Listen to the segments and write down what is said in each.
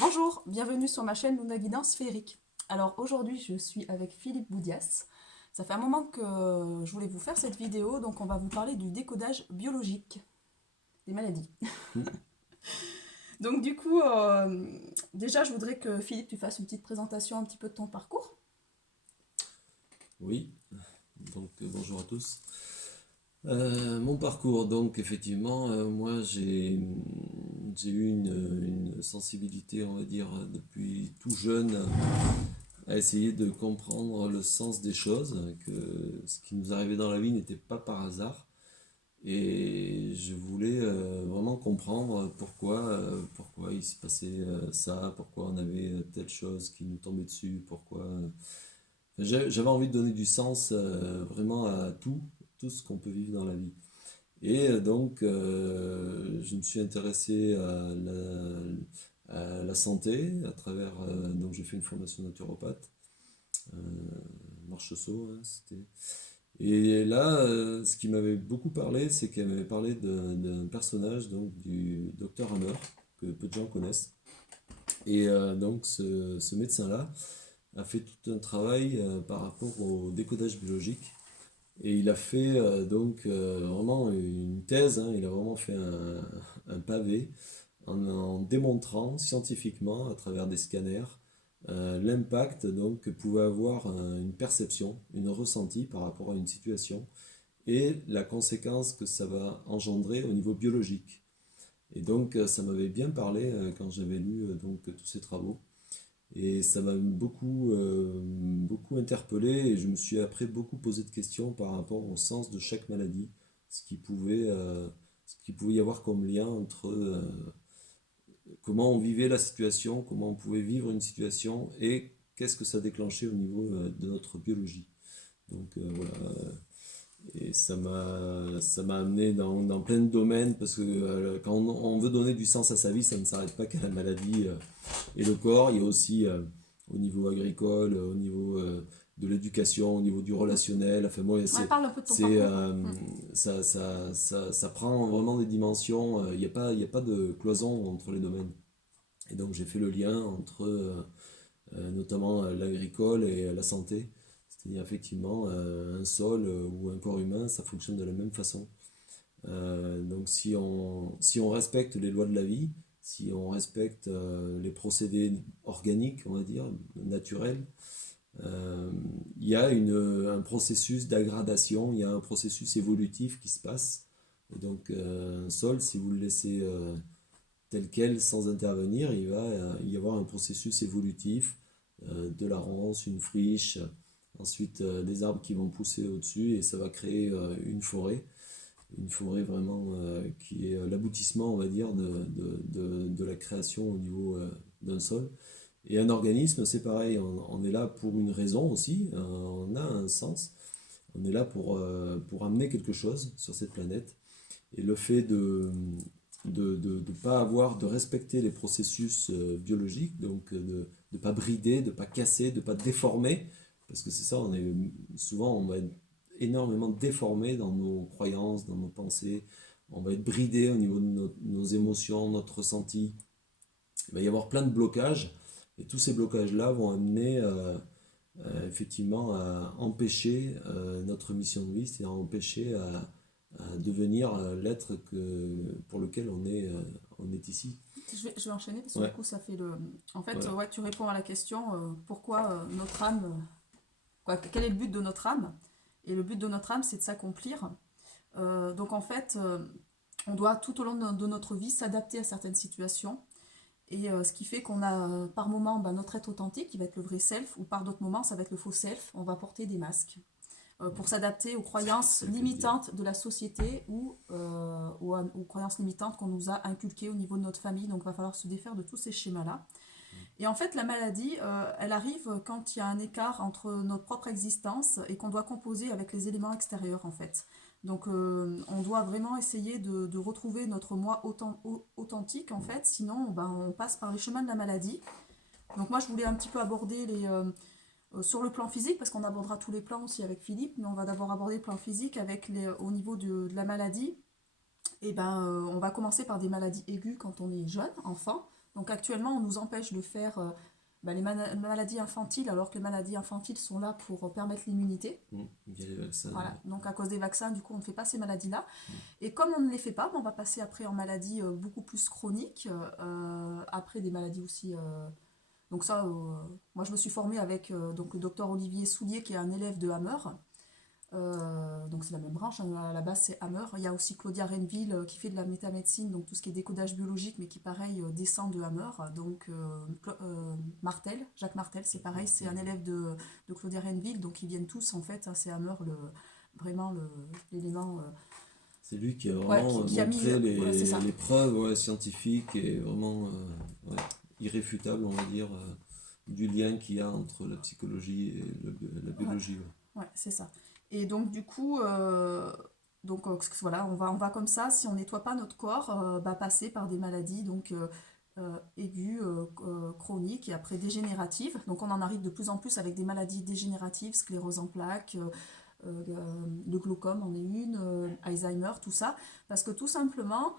Bonjour, bienvenue sur ma chaîne Luna Guidance Féerique. Alors aujourd'hui je suis avec Philippe Boudias. Ça fait un moment que je voulais vous faire cette vidéo, donc on va vous parler du décodage biologique des maladies. Mm. Donc du coup, déjà je voudrais que Philippe tu fasses une petite présentation un petit peu de ton parcours. Oui, bonjour à tous. Mon parcours, donc effectivement, moi j'ai eu une sensibilité, on va dire, depuis tout jeune à essayer de comprendre le sens des choses, que ce qui nous arrivait dans la vie n'était pas par hasard. Et je voulais vraiment comprendre pourquoi il se passait ça, pourquoi on avait telle chose qui nous tombait dessus, j'avais envie de donner du sens vraiment à tout ce qu'on peut vivre dans la vie. Et je me suis intéressé à la santé à travers. Donc, j'ai fait une formation naturopathe, euh, Marcheseau, hein, c'était. Et là, ce qui m'avait beaucoup parlé, c'est qu'elle m'avait parlé d'un personnage, donc du docteur Hammer, que peu de gens connaissent. Et ce médecin-là a fait tout un travail par rapport au décodage biologique. Et il a fait vraiment une thèse, hein, il a vraiment fait un pavé en démontrant scientifiquement à travers des scanners l'impact donc que pouvait avoir une perception, une ressenti par rapport à une situation et la conséquence que ça va engendrer au niveau biologique. Et donc ça m'avait bien parlé quand j'avais lu tous ces travaux. Et ça m'a beaucoup interpellé et je me suis après beaucoup posé de questions par rapport au sens de chaque maladie, ce qui pouvait, euh, ce qu'il pouvait y avoir comme lien entre comment on vivait la situation, comment on pouvait vivre une situation et qu'est-ce que ça déclenchait au niveau de notre biologie. Voilà, et ça m'a amené dans plein de domaines parce que quand on veut donner du sens à sa vie, ça ne s'arrête pas qu'à la maladie et le corps. Il y a aussi au niveau agricole, au niveau de l'éducation, au niveau du relationnel. Enfin, moi, Ouais, parle un peu de ton parcours. Mm. ça prend vraiment des dimensions. Il y a pas de cloison entre les domaines. Et donc, j'ai fait le lien entre notamment l'agricole et la santé. C'est-à-dire effectivement un sol ou un corps humain, ça fonctionne de la même façon. Donc si on respecte les lois de la vie, si on respecte les procédés organiques, on va dire, naturels, euh, il y a un processus d'aggradation, il y a un processus évolutif qui se passe. Et donc un sol, si vous le laissez tel quel sans intervenir, il va y avoir un processus évolutif, de la ronce, une friche, ensuite des arbres qui vont pousser au-dessus et ça va créer une forêt vraiment qui est l'aboutissement, on va dire, de la création au niveau d'un sol. Et un organisme, c'est pareil, on est là pour une raison aussi, on a un sens, on est là pour amener quelque chose sur cette planète. Et le fait de pas avoir, de respecter les processus biologiques, donc de ne pas brider, de ne pas casser, de ne pas déformer, parce que c'est ça, souvent on va être énormément déformé dans nos croyances, dans nos pensées, on va être bridé au niveau de nos émotions, notre ressenti. Il va y avoir plein de blocages, et tous ces blocages-là vont amener effectivement à empêcher notre mission de vie, c'est-à-dire à empêcher à devenir l'être pour lequel on est ici. Je vais enchaîner parce que du Ouais, coup ça fait le... En fait, voilà. ouais, tu réponds à la question pourquoi notre âme... quoi, quel est le but de notre âme? Et le but de notre âme c'est de s'accomplir. Donc en fait, on doit tout au long de notre vie s'adapter à certaines situations. Et ce qui fait qu'on a par moment bah, notre être authentique qui va être le vrai self, ou par d'autres moments ça va être le faux self. On va porter des masques pour s'adapter aux croyances C'est le cas de dire. limitantes de la société ou aux croyances limitantes qu'on nous a inculquées au niveau de notre famille. Donc il va falloir se défaire de tous ces schémas-là. Et en fait, la maladie, elle arrive quand il y a un écart entre notre propre existence et qu'on doit composer avec les éléments extérieurs, en fait. Donc, on doit vraiment essayer de retrouver notre moi authentique, en fait. Sinon, ben, on passe par les chemins de la maladie. Donc, moi, je voulais un petit peu aborder sur le plan physique, parce qu'on abordera tous les plans aussi avec Philippe, mais on va d'abord aborder le plan physique au niveau de la maladie. Et ben, on va commencer par des maladies aiguës quand on est jeune, enfant. Donc actuellement, on nous empêche de faire les maladies infantiles, alors que les maladies infantiles sont là pour permettre l'immunité. Via les vaccins, Voilà, ouais. donc à cause des vaccins, du coup, on ne fait pas ces maladies-là. Mm. Et comme on ne les fait pas, on va passer après en maladies beaucoup plus chroniques, après des maladies aussi. Donc ça, moi je me suis formée avec donc le docteur Olivier Soulier, qui est un élève de Hammer. Donc c'est la même branche, hein, à la base c'est Hammer. Il y a aussi Claudia Renville qui fait de la métamédecine, donc tout ce qui est décodage biologique, mais qui pareil descend de Hammer. Donc Martel, Jacques Martel, c'est pareil, c'est un élève de Claudia Renville, donc ils viennent tous en fait, hein, c'est Hammer vraiment l'élément C'est lui qui a ouais, vraiment qui a mis. montré Ouais, c'est ça. les preuves, ouais, scientifiques et vraiment ouais, irréfutables, on va dire, du lien qu'il y a entre la psychologie et la Ouais, biologie. Ouais. ouais, c'est ça. Et donc du coup, voilà, on va comme ça, si on nettoie pas notre corps, passer par des maladies donc aiguës, chroniques et après dégénératives. Donc on en arrive de plus en plus avec des maladies dégénératives, sclérose en plaques, le glaucome en est une, Alzheimer, tout ça, parce que tout simplement,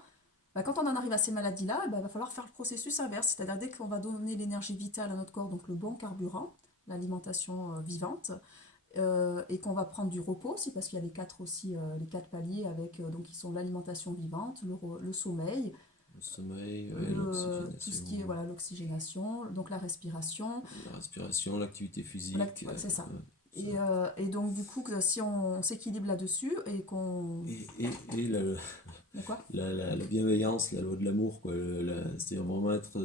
quand on en arrive à ces maladies-là, il va falloir faire le processus inverse, c'est-à-dire dès qu'on va donner l'énergie vitale à notre corps, donc le bon carburant, l'alimentation vivante, et qu'on va prendre du repos aussi, parce qu'il y a les quatre aussi, les quatre paliers avec, donc qui sont l'alimentation vivante, le sommeil, Le sommeil, ouais, tout ce l'oxygénation, qui est voilà, l'oxygénation, donc la respiration, la respiration, l'activité physique. ouais, c'est ça. Ça. Et donc du coup, si on s'équilibre là-dessus et qu'on... Et Mais quoi? la bienveillance, la loi de l'amour, quoi. C'est-à-dire vraiment être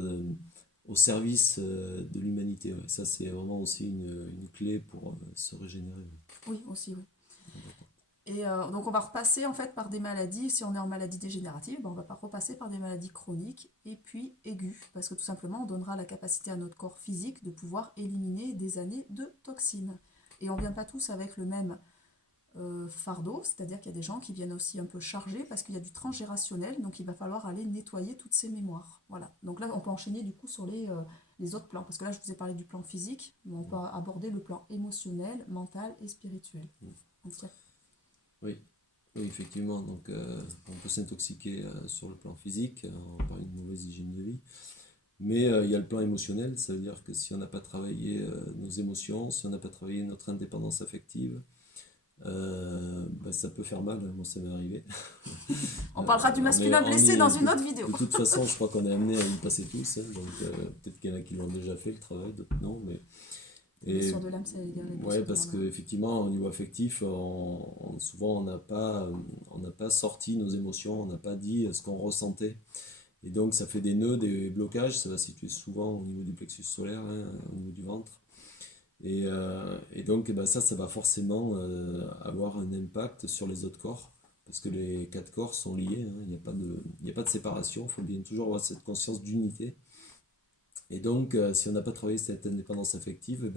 au service de l'humanité. Ouais. Ça, c'est vraiment aussi une clé pour se régénérer. Oui, aussi, oui. Et donc on va repasser en fait par des maladies, si on est en maladie dégénérative, on va pas repasser par des maladies chroniques et puis aiguës, parce que tout simplement on donnera la capacité à notre corps physique de pouvoir éliminer des années de toxines. Et on vient pas tous avec le même fardeau, c'est-à-dire qu'il y a des gens qui viennent aussi un peu chargés parce qu'il y a du transgérationnel, donc il va falloir aller nettoyer toutes ces mémoires. Voilà. Donc là on peut enchaîner du coup sur les autres plans, parce que là je vous ai parlé du plan physique, mais on peut aborder le plan émotionnel, mental et spirituel. Donc, Oui, oui, effectivement. Donc, on peut s'intoxiquer sur le plan physique par une mauvaise hygiène de vie. Mais il y a le plan émotionnel, ça veut dire que si on n'a pas travaillé nos émotions, si on n'a pas travaillé notre indépendance affective, ça peut faire mal. Moi, ça m'est arrivé. on parlera du On est, masculin on blessé est, dans une autre vidéo. de toute façon, je crois qu'on est amené à y passer tous. Hein, donc, peut-être qu'il y en a qui l'ont déjà fait le travail, d'autres non. Mais Les et blessures de l'âme, c'est égal les ouais, blessures de parce l'âme. qu'effectivement, au niveau affectif, souvent on n'a pas sorti nos émotions, on n'a pas dit ce qu'on ressentait. Et donc ça fait des nœuds, des blocages, ça va se situer souvent au niveau du plexus solaire, hein, au niveau du ventre. Et donc ça va forcément avoir un impact sur les autres corps, parce que les quatre corps sont liés, hein, il n'y a pas de séparation, il faut bien toujours avoir cette conscience d'unité. Et donc si on n'a pas travaillé cette indépendance affective,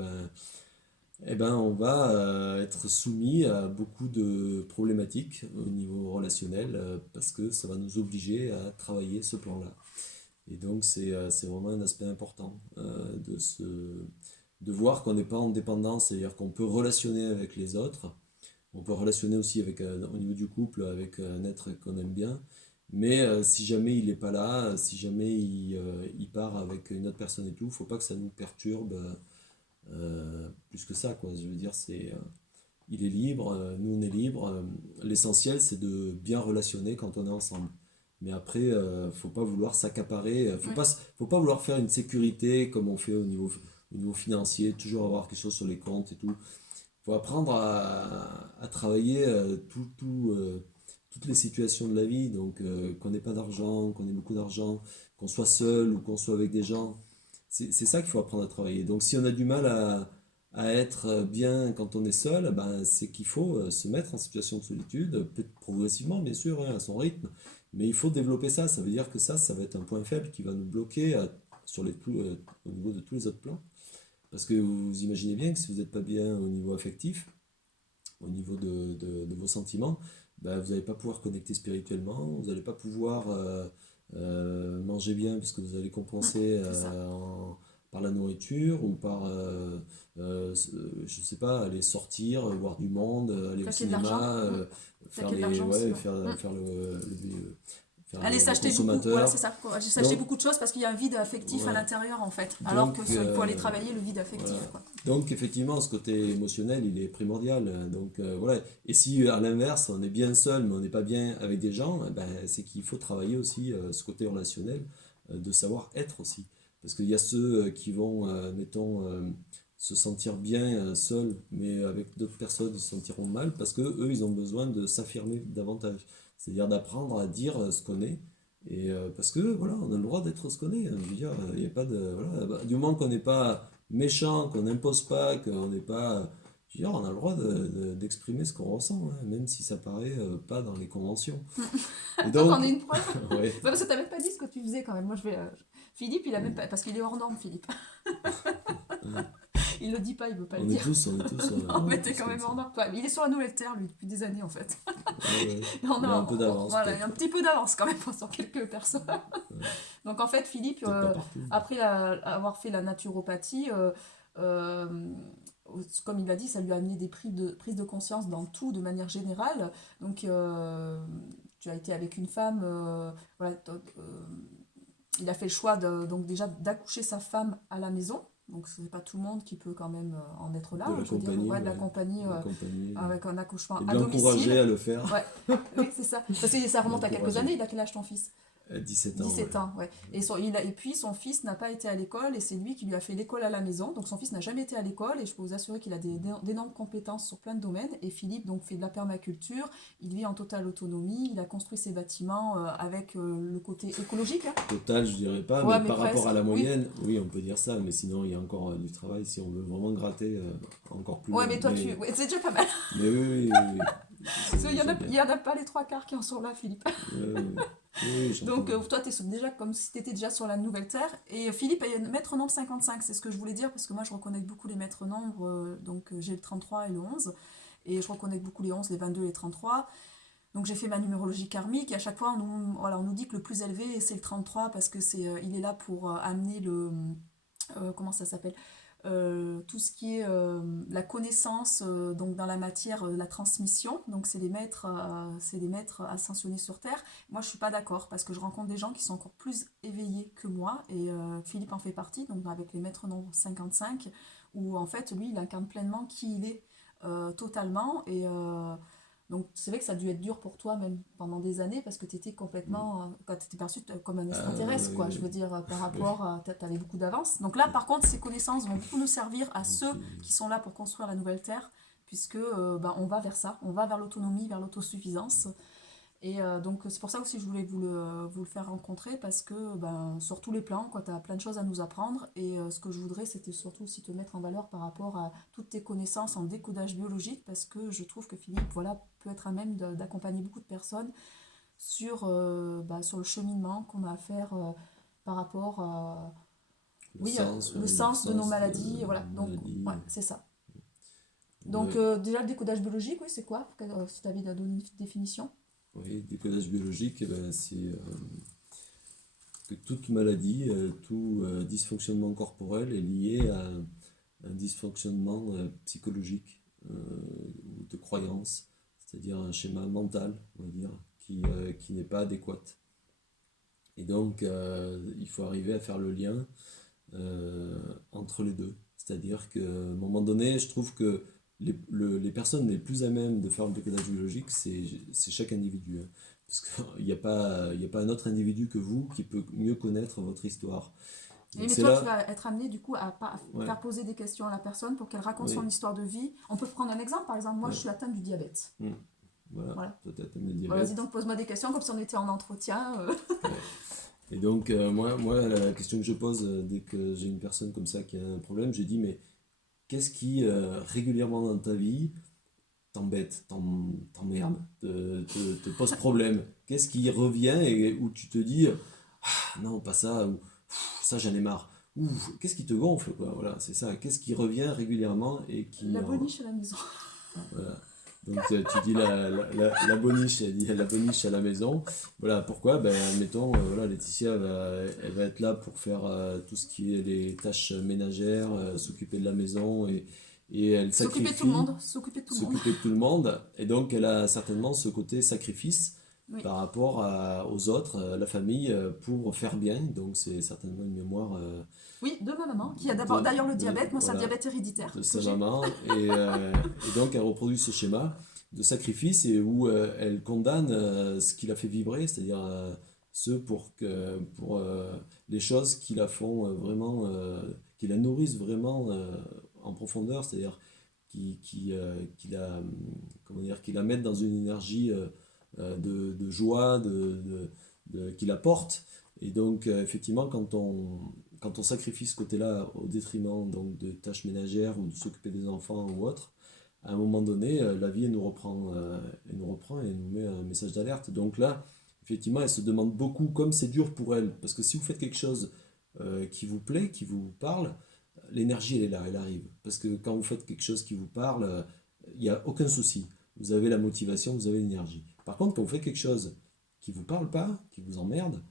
on va être soumis à beaucoup de problématiques au niveau relationnel parce que ça va nous obliger à travailler ce plan-là. Et donc c'est vraiment un aspect important de voir qu'on n'est pas en dépendance, c'est-à-dire qu'on peut relationner avec les autres, on peut relationner aussi avec, au niveau du couple avec un être qu'on aime bien, mais si jamais il n'est pas là, si jamais il part avec une autre personne et tout, il ne faut pas que ça nous perturbe plus que ça, quoi. Je veux dire, il est libre, nous on est libre. L'essentiel, c'est de bien relationner quand on est ensemble. Mais après, faut pas vouloir s'accaparer, Oui, faut pas vouloir faire une sécurité comme on fait au niveau financier, toujours avoir quelque chose sur les comptes et tout. Faut apprendre à travailler toutes les situations de la vie. Donc, qu'on n'ait pas d'argent, qu'on ait beaucoup d'argent, qu'on soit seul ou qu'on soit avec des gens. C'est ça qu'il faut apprendre à travailler. Donc si on a du mal à être bien quand on est seul, c'est qu'il faut se mettre en situation de solitude, peut-être progressivement bien sûr, hein, à son rythme, mais il faut développer ça. Ça veut dire que ça va être un point faible qui va nous bloquer au niveau de tous les autres plans. Parce que vous imaginez bien que si vous n'êtes pas bien au niveau affectif, au niveau de vos sentiments, vous n'allez pas pouvoir connecter spirituellement, vous n'allez pas pouvoir manger bien parce que vous allez compenser c'est ça. par la nourriture ou par, je sais pas, aller sortir, voir du monde, aller au Claquer de l'argent. cinéma, faire Claquer de l'argent aussi, ouais, ouais. faire faire Aller le s'acheter beaucoup, voilà, c'est consommateur. ça. Aller s'acheter Donc, beaucoup de choses parce qu'il y a un vide affectif à ouais. l'intérieur, en fait. Alors Donc, que il faut aller travailler le vide affectif, voilà. quoi. Donc, effectivement, ce côté émotionnel, il est primordial. Donc, voilà. Et si, à l'inverse, on est bien seul, mais on n'est pas bien avec des gens, ben, c'est qu'il faut travailler aussi ce côté relationnel, de savoir être aussi. Parce qu'il y a ceux qui vont, mettons, se sentir bien seuls, mais avec d'autres personnes, ils se sentiront mal parce que eux, ils ont besoin de s'affirmer davantage. C'est-à-dire d'apprendre à dire ce qu'on est. Et parce que voilà, on a le droit d'être ce qu'on est. Je veux dire, il y a pas de. Voilà, bah, du moment qu'on n'est pas méchant, qu'on n'impose pas, qu'on n'est pas. Je veux dire, on a le droit d'exprimer ce qu'on ressent, hein, même si ça paraît pas dans les conventions. Et Toi, t'en donc, es une preuve. ouais, Ouais, parce que t'as même pas dit ce que tu faisais quand même. Moi, je vais. Philippe, il a même pas. Parce qu'il est hors norme, Philippe. Il le dit pas, il veut pas le dire. on est tous, Non, on mais est t'es tous quand comme même ça. hors norme. Toi, il est sur la nouvelle terre, lui, depuis des années, en fait. Ouais, ouais. Et on Il a un a, peu d'avance, voilà, il y a un peut-être. petit peu d'avance quand même sur quelques personnes. Ouais. Donc en fait, Philippe, Peut-être pas partout. après avoir fait la naturopathie, euh, comme il a dit, ça lui a amené des prises de conscience dans tout, de manière générale. Donc tu as été avec une femme, voilà, donc, il a fait le choix donc déjà d'accoucher sa femme à la maison. Donc c'est pas tout le monde qui peut quand même en être De là. Je veux dire, l'accompagner, ouais, de ouais. l'accompagner De l'accompagner. avec un accouchement Et de à l'encourager domicile. à le faire. Ouais, oui, c'est ça. Parce que ça De remonte à quelques l'encourager. années. Il a quel âge ton fils? 17 ans, ouais. 17 ans, ouais. Et puis son fils n'a pas été à l'école et c'est lui qui lui a fait l'école à la maison. Donc son fils n'a jamais été à l'école et je peux vous assurer qu'il a d'énormes compétences sur plein de domaines. Et Philippe donc fait de la permaculture, il vit en totale autonomie, il a construit ses bâtiments avec le côté écologique, hein. Total, je dirais pas, mais Ouais, mais par rapport à presque, la oui. moyenne, oui, on peut dire ça, mais sinon il y a encore du travail si on veut vraiment gratter encore plus Ouais, loin. mais toi ouais, c'est déjà pas mal. Mais oui, oui, oui, oui, Parce qu'il j'aime il bien. y en a pas les trois quarts qui en sont là, Philippe. Oui, oui, oui, oui, Donc j'entends. toi, tu es déjà comme si tu étais déjà sur la nouvelle Terre. Et Philippe est maître nombre 55, c'est ce que je voulais dire, parce que moi je reconnais beaucoup les maîtres nombres. Donc j'ai le 33 et le 11. Et je reconnais beaucoup les 11, les 22 et les 33. Donc j'ai fait ma numérologie karmique et à chaque fois voilà, on nous dit que le plus élevé c'est le 33 parce que il est là pour amener comment ça s'appelle, tout ce qui est la connaissance donc dans la matière, la transmission. Donc c'est les maîtres ascensionnés sur Terre. Moi je suis pas d'accord parce que je rencontre des gens qui sont encore plus éveillés que moi et Philippe en fait partie, donc avec les maîtres nombre 55 où en fait lui il incarne pleinement qui il est totalement et donc c'est vrai que ça a dû être dur pour toi même pendant des années parce que tu étais complètement, quand tu étais perçu comme un Ah, extraterrestre, quoi. Je veux oui, dire, par oui, rapport à... Tu avais beaucoup d'avance. Donc là, par contre, ces connaissances vont beaucoup nous servir à oui, ceux qui sont là pour construire la nouvelle Terre, puisque ben, on va vers ça, on va vers l'autonomie, vers l'autosuffisance. Et donc c'est pour ça aussi que je voulais vous le faire rencontrer parce que ben, sur tous les plans, tu as plein de choses à nous apprendre et ce que je voudrais c'était surtout aussi te mettre en valeur par rapport à toutes tes connaissances en décodage biologique parce que je trouve que Philippe voilà, peut être à même d'accompagner beaucoup de personnes sur le cheminement qu'on a à faire par rapport à oui, le le sens de nos sens de maladies. Voilà, la donc ouais, maladie. c'est ça. Donc Ouais, déjà le décodage biologique, oui, c'est quoi? Si tu avais donné une définition. oui, décodage biologique, eh ben, c'est que toute maladie, tout dysfonctionnement corporel est lié à un dysfonctionnement psychologique ou de croyance, c'est-à-dire un schéma mental, on va dire, qui n'est pas adéquat. Et donc, il faut arriver à faire le lien entre les deux. C'est-à-dire qu'à un moment donné, je trouve que les personnes les plus à même de faire le décodage biologique, c'est chaque individu, hein. Parce qu'il n'y a pas, il y a pas un autre individu que vous qui peut mieux connaître votre histoire. Oui, Donc mais c'est toi, tu là, vas être amené du coup à ouais, faire poser des questions à la personne pour qu'elle raconte son oui, histoire de vie. On peut prendre un exemple, par exemple, moi je ouais, suis atteinte du diabète. mm, voilà, Voilà. peut-être le Voilà, vas-y diabète. donc pose-moi des questions comme si on était en entretien. Ouais. Et donc, moi, la question que je pose dès que j'ai une personne comme ça qui a un problème, je dis, mais qu'est-ce qui régulièrement dans ta vie t'embête, t'emmerde, te pose problème? Qu'est-ce qui revient et où tu te dis, ah, non, pas ça, ou ça j'en ai marre. Ou qu'est-ce qui te gonfle, quoi? Voilà, c'est ça. Qu'est-ce qui revient régulièrement et qui, La boniche à la maison. voilà. Donc tu dis la boniche, elle dit la boniche à la maison. Voilà, pourquoi? Ben, admettons, voilà, Laetitia, elle va être là pour faire tout ce qui est les tâches ménagères, s'occuper de la maison et elle S'occuper de tout le sacrifie monde, s'occuper de tout le monde. s'occuper de tout le monde. Et donc elle a certainement ce côté sacrifice Oui. par rapport aux autres, la famille, pour faire bien. Donc c'est certainement une mémoire Oui, de ma maman, qui a d'abord d'ailleurs le diabète. Moi, c'est un voilà, diabète héréditaire de que sa j'ai. maman. Et donc elle reproduit ce schéma de sacrifice et où elle condamne ce qui la fait vibrer, c'est-à-dire pour les choses qui la font vraiment, qui la nourrissent vraiment en profondeur, c'est-à-dire qui la, comment dire, qui la mettent dans une énergie de joie, qui la porte. Et donc, effectivement, quand on sacrifie ce côté-là au détriment donc, de tâches ménagères ou de s'occuper des enfants ou autre, à un moment donné, la vie elle nous met un message d'alerte. Donc là, effectivement, elle se demande beaucoup, comme c'est dur pour elle, parce que si vous faites quelque chose qui vous plaît, qui vous parle, l'énergie, elle est là, elle arrive. Parce que quand vous faites quelque chose qui vous parle, il n'y a aucun souci. Vous avez la motivation, vous avez l'énergie. Par contre, quand vous faites quelque chose qui ne vous parle pas, qui vous emmerde,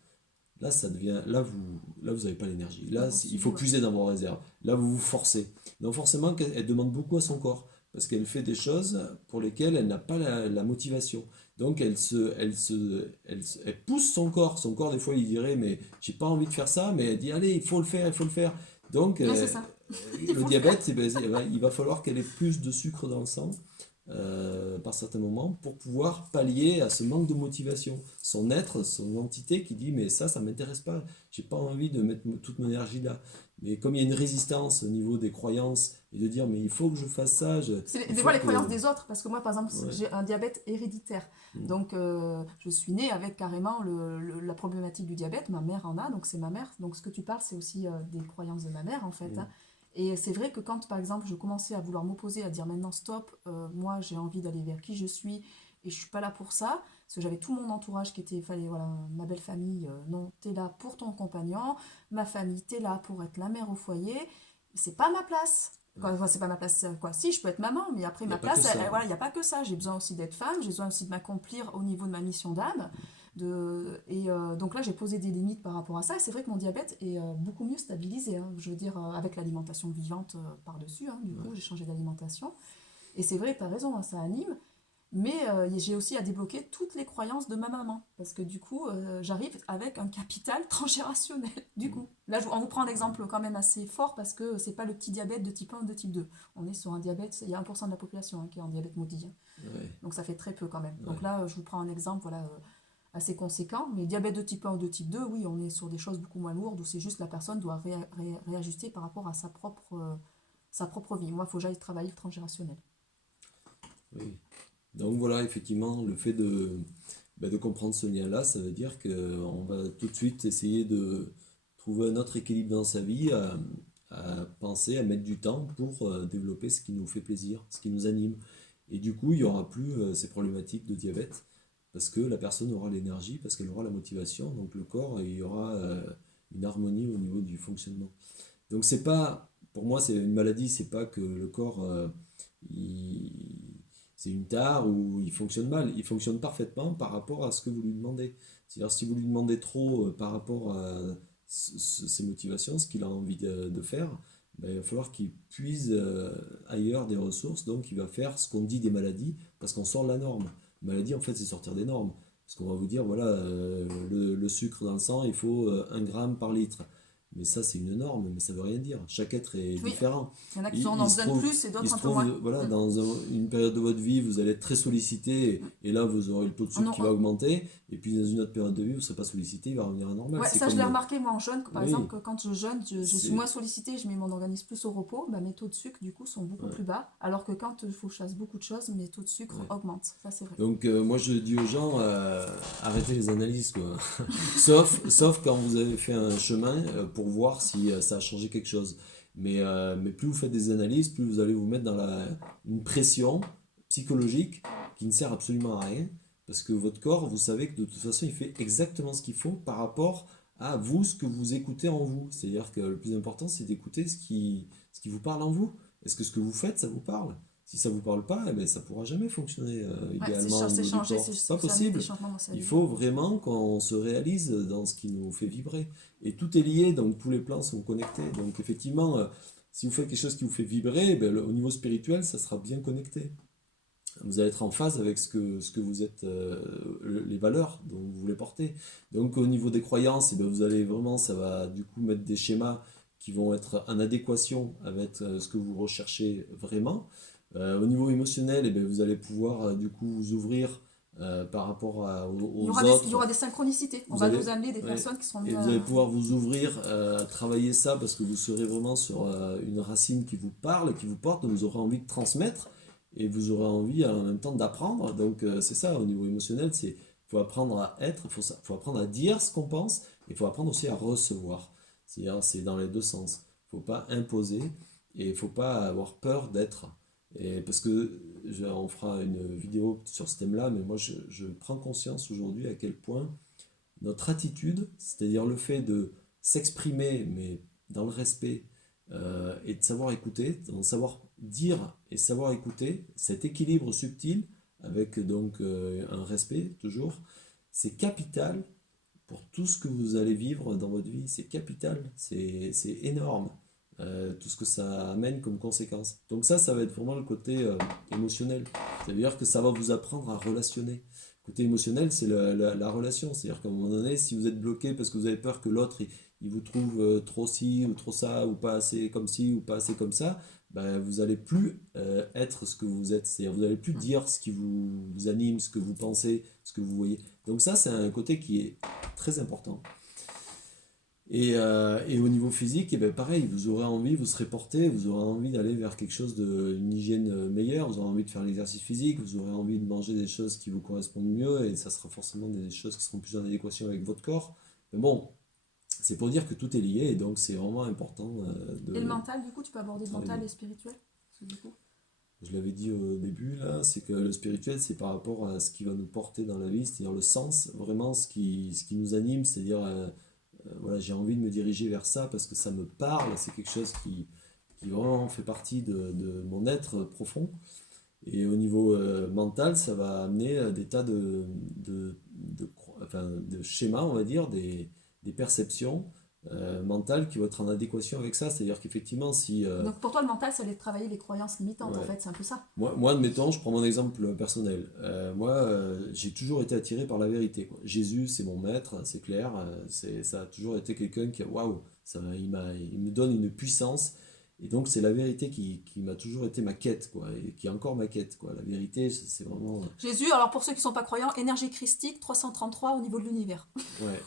là, ça devient, là, vous n'avez pas l'énergie. Là, Là, vous il suivez, faut ouais. puiser dans vos réserves. Là, vous vous forcez. Donc, forcément, elle demande beaucoup à son corps. Parce qu'elle fait des choses pour lesquelles elle n'a pas la motivation. Donc, elle pousse son corps. Son corps, des fois, il dirait, mais j'ai pas envie de faire ça. Mais elle dit, allez, il faut le faire, il faut le faire. Donc, Oui, c'est ça. Il le faut le faire. diabète, eh ben, il va falloir qu'elle ait plus de sucre dans le sang par certains moments pour pouvoir pallier à ce manque de motivation. Son être, son entité qui dit mais ça m'intéresse pas, j'ai pas envie de mettre toute mon énergie là. Mais comme il y a une résistance au niveau des croyances et de dire mais il faut que je fasse ça, C'est il des faut fois les que... croyances des autres, parce que moi, par exemple, Ouais. j'ai un diabète héréditaire. Mm. Donc, je suis née avec carrément la problématique du diabète. Ma mère en a, donc c'est ma mère. Donc, ce que tu parles, c'est aussi des croyances de ma mère, en fait, hein. Mm. Et c'est vrai que quand, par exemple, je commençais à vouloir m'opposer, à dire maintenant stop, moi, j'ai envie d'aller vers qui je suis et je suis pas là pour ça, parce que j'avais tout mon entourage qui était, fallait, voilà, ma belle famille, non, t'es là pour ton compagnon, ma famille, t'es là pour être la mère au foyer, c'est pas ma place. Quoi, enfin, c'est pas ma place, quoi. Si, je peux être maman, mais après Il n'y a ma pas que place, ça. voilà, il n'y a pas que ça. J'ai besoin aussi d'être femme, j'ai besoin aussi de m'accomplir au niveau de ma mission d'âme. Donc là, j'ai posé des limites par rapport à ça. Et c'est vrai que mon diabète est beaucoup mieux stabilisé, hein. Je veux dire, avec l'alimentation vivante par-dessus, hein. Du coup, Ouais. j'ai changé d'alimentation. Et c'est vrai, tu as raison, hein, ça anime. Mais j'ai aussi à débloquer toutes les croyances de ma maman. Parce que du coup, j'arrive avec un capital transgénérationnel. Du Mm. coup, là, on vous prend un exemple quand même assez fort parce que c'est pas le petit diabète de type 1 ou de type 2. On est sur un diabète, il y a 1% de la population, hein, qui est en diabète maudit, hein. Ouais. Donc ça fait très peu quand même. Donc Ouais. là, je vous prends un exemple voilà, assez conséquent. Mais diabète de type 1 ou de type 2, oui, on est sur des choses beaucoup moins lourdes où c'est juste la personne doit réajuster par rapport à sa propre vie. Moi, il faut que j'aille travailler le transgénérationnel. Oui. Donc voilà, effectivement, le fait de comprendre ce lien-là, ça veut dire qu'on va tout de suite essayer de trouver un autre équilibre dans sa vie, à penser, à mettre du temps pour développer ce qui nous fait plaisir, ce qui nous anime. Et du coup, il n'y aura plus ces problématiques de diabète, parce que la personne aura l'énergie, parce qu'elle aura la motivation, donc le corps, et il y aura une harmonie au niveau du fonctionnement. Donc c'est pas, pour moi, c'est une maladie, c'est pas que le corps, il- c'est une tare ou il fonctionne mal. Il fonctionne parfaitement par rapport à ce que vous lui demandez. C'est-à-dire si vous lui demandez trop par rapport à ses motivations, ce qu'il a envie de faire, ben, il va falloir qu'il puise ailleurs des ressources. Donc il va faire ce qu'on dit des maladies parce qu'on sort de la norme. Maladie, en fait, c'est sortir des normes. Parce qu'on va vous dire, voilà, le sucre dans le sang, il faut 1 gramme par litre. Mais ça, c'est une norme, mais ça veut rien dire. Chaque être est Oui, différent. il y en a qui en Il ont se besoin de trouve, plus et il d'autres se un peu trouve moins. voilà, Mm. dans une période de votre vie, vous allez être très sollicité, et là, vous aurez le taux de On sucre qui va a- augmenter, et puis dans une autre période de vie, vous ne serez pas sollicité, il va revenir à normal. Ouais, C'est ça je l'ai comme... remarqué moi en jeûne, que, par exemple, Oui, que quand je jeûne, je suis moins c'est... sollicitée, je mets mon organisme plus au repos, bah, mes taux de sucre du coup sont beaucoup Ouais, plus bas, alors que quand il faut que je fasse beaucoup de choses, mes taux de sucre ouais. augmentent, ça c'est vrai. Donc, moi, je dis aux gens, arrêtez les analyses, quoi. Sauf quand vous avez fait un chemin pour voir si ça a changé quelque chose. Mais plus vous faites des analyses, plus vous allez vous mettre dans une pression psychologique qui ne sert absolument à rien. Parce que votre corps, vous savez que de toute façon, il fait exactement ce qu'il faut par rapport à vous, ce que vous écoutez en vous. C'est-à-dire que le plus important, c'est d'écouter ce qui vous parle en vous. Est-ce que ce que vous faites, ça vous parle? Si ça vous parle pas, eh ben, ça pourra jamais fonctionner Ouais, idéalement au c'est niveau du changé, corps. C'est pas ça a amené des possible. changements dans sa Il vie. faut vraiment qu'on se réalise dans ce qui nous fait vibrer. Et tout est lié, donc tous les plans sont connectés. Donc effectivement, si vous faites quelque chose qui vous fait vibrer, ben, au niveau spirituel, ça sera bien connecté. vous allez être en phase avec ce que vous êtes, les valeurs dont vous voulez porter. Donc au niveau des croyances, eh ben, vous allez vraiment, ça va du coup mettre des schémas qui vont être en adéquation avec ce que vous recherchez vraiment. Au niveau émotionnel, eh ben, vous allez pouvoir du coup vous ouvrir par rapport aux Il y autres. aura des synchronicités. On Vous va allez, nous amener des ouais, personnes qui seront et mieux vous allez à... pouvoir vous ouvrir à travailler ça parce que vous serez vraiment sur une racine qui vous parle, qui vous porte, vous aurez envie de transmettre et vous aurez envie en même temps d'apprendre. Donc c'est ça, au niveau émotionnel, c'est faut apprendre à être, faut apprendre à dire ce qu'on pense et il faut apprendre aussi à recevoir. C'est-à-dire, c'est dans les deux sens. Il ne faut pas imposer et il ne faut pas avoir peur d'être. Et parce que on fera une vidéo sur ce thème-là, mais moi je prends conscience aujourd'hui à quel point notre attitude, c'est-à-dire le fait de s'exprimer, mais dans le respect, et de savoir écouter, de savoir dire et savoir écouter, cet équilibre subtil, avec donc un respect toujours, c'est capital pour tout ce que vous allez vivre dans votre vie, c'est capital, c'est énorme, tout ce que ça amène comme conséquence. Donc ça va être vraiment le côté émotionnel. Ça veut dire que ça va vous apprendre à relationner. Côté émotionnel, c'est la relation. C'est-à-dire qu'à un moment donné, si vous êtes bloqué parce que vous avez peur que l'autre il vous trouve trop ci ou trop ça, ou pas assez comme ci ou pas assez comme ça, ben, vous allez plus être ce que vous êtes. C'est-à-dire vous n'allez plus dire ce qui vous anime, ce que vous pensez, ce que vous voyez. Donc ça, c'est un côté qui est très important. Et au niveau physique, et ben pareil, vous aurez envie, vous serez porté, vous aurez envie d'aller vers quelque chose une hygiène meilleure, vous aurez envie de faire l'exercice physique, vous aurez envie de manger des choses qui vous correspondent mieux, et ça sera forcément des choses qui seront plus en adéquation avec votre corps. Mais bon, c'est pour dire que tout est lié, et donc c'est vraiment important Et le de mental, du coup, tu peux aborder le mental travailler. et spirituel? Parce que du coup, Je l'avais dit au début, là, c'est que le spirituel, c'est par rapport à ce qui va nous porter dans la vie, c'est-à-dire le sens, vraiment ce qui nous anime, c'est-à-dire voilà, j'ai envie de me diriger vers ça parce que ça me parle, c'est quelque chose qui vraiment fait partie de mon être profond. Et au niveau mental, ça va amener des tas enfin, de schémas, on va dire, des perceptions mentales qui vont être en adéquation avec ça. C'est-à-dire qu'effectivement, si donc pour toi, le mental, c'est aller travailler les croyances limitantes, en ouais, fait, c'est un peu ça. moi, admettons, je prends mon exemple personnel. Moi, j'ai toujours été attiré par la vérité, quoi. Jésus, c'est mon maître, c'est clair. Ça a toujours été quelqu'un qui, waouh, il me donne une puissance. Et donc, c'est la vérité qui m'a toujours été ma quête, quoi, et qui est encore ma quête, quoi. La vérité, c'est vraiment, Jésus, alors pour ceux qui ne sont pas croyants, énergie christique 333 au niveau de l'univers. ouais.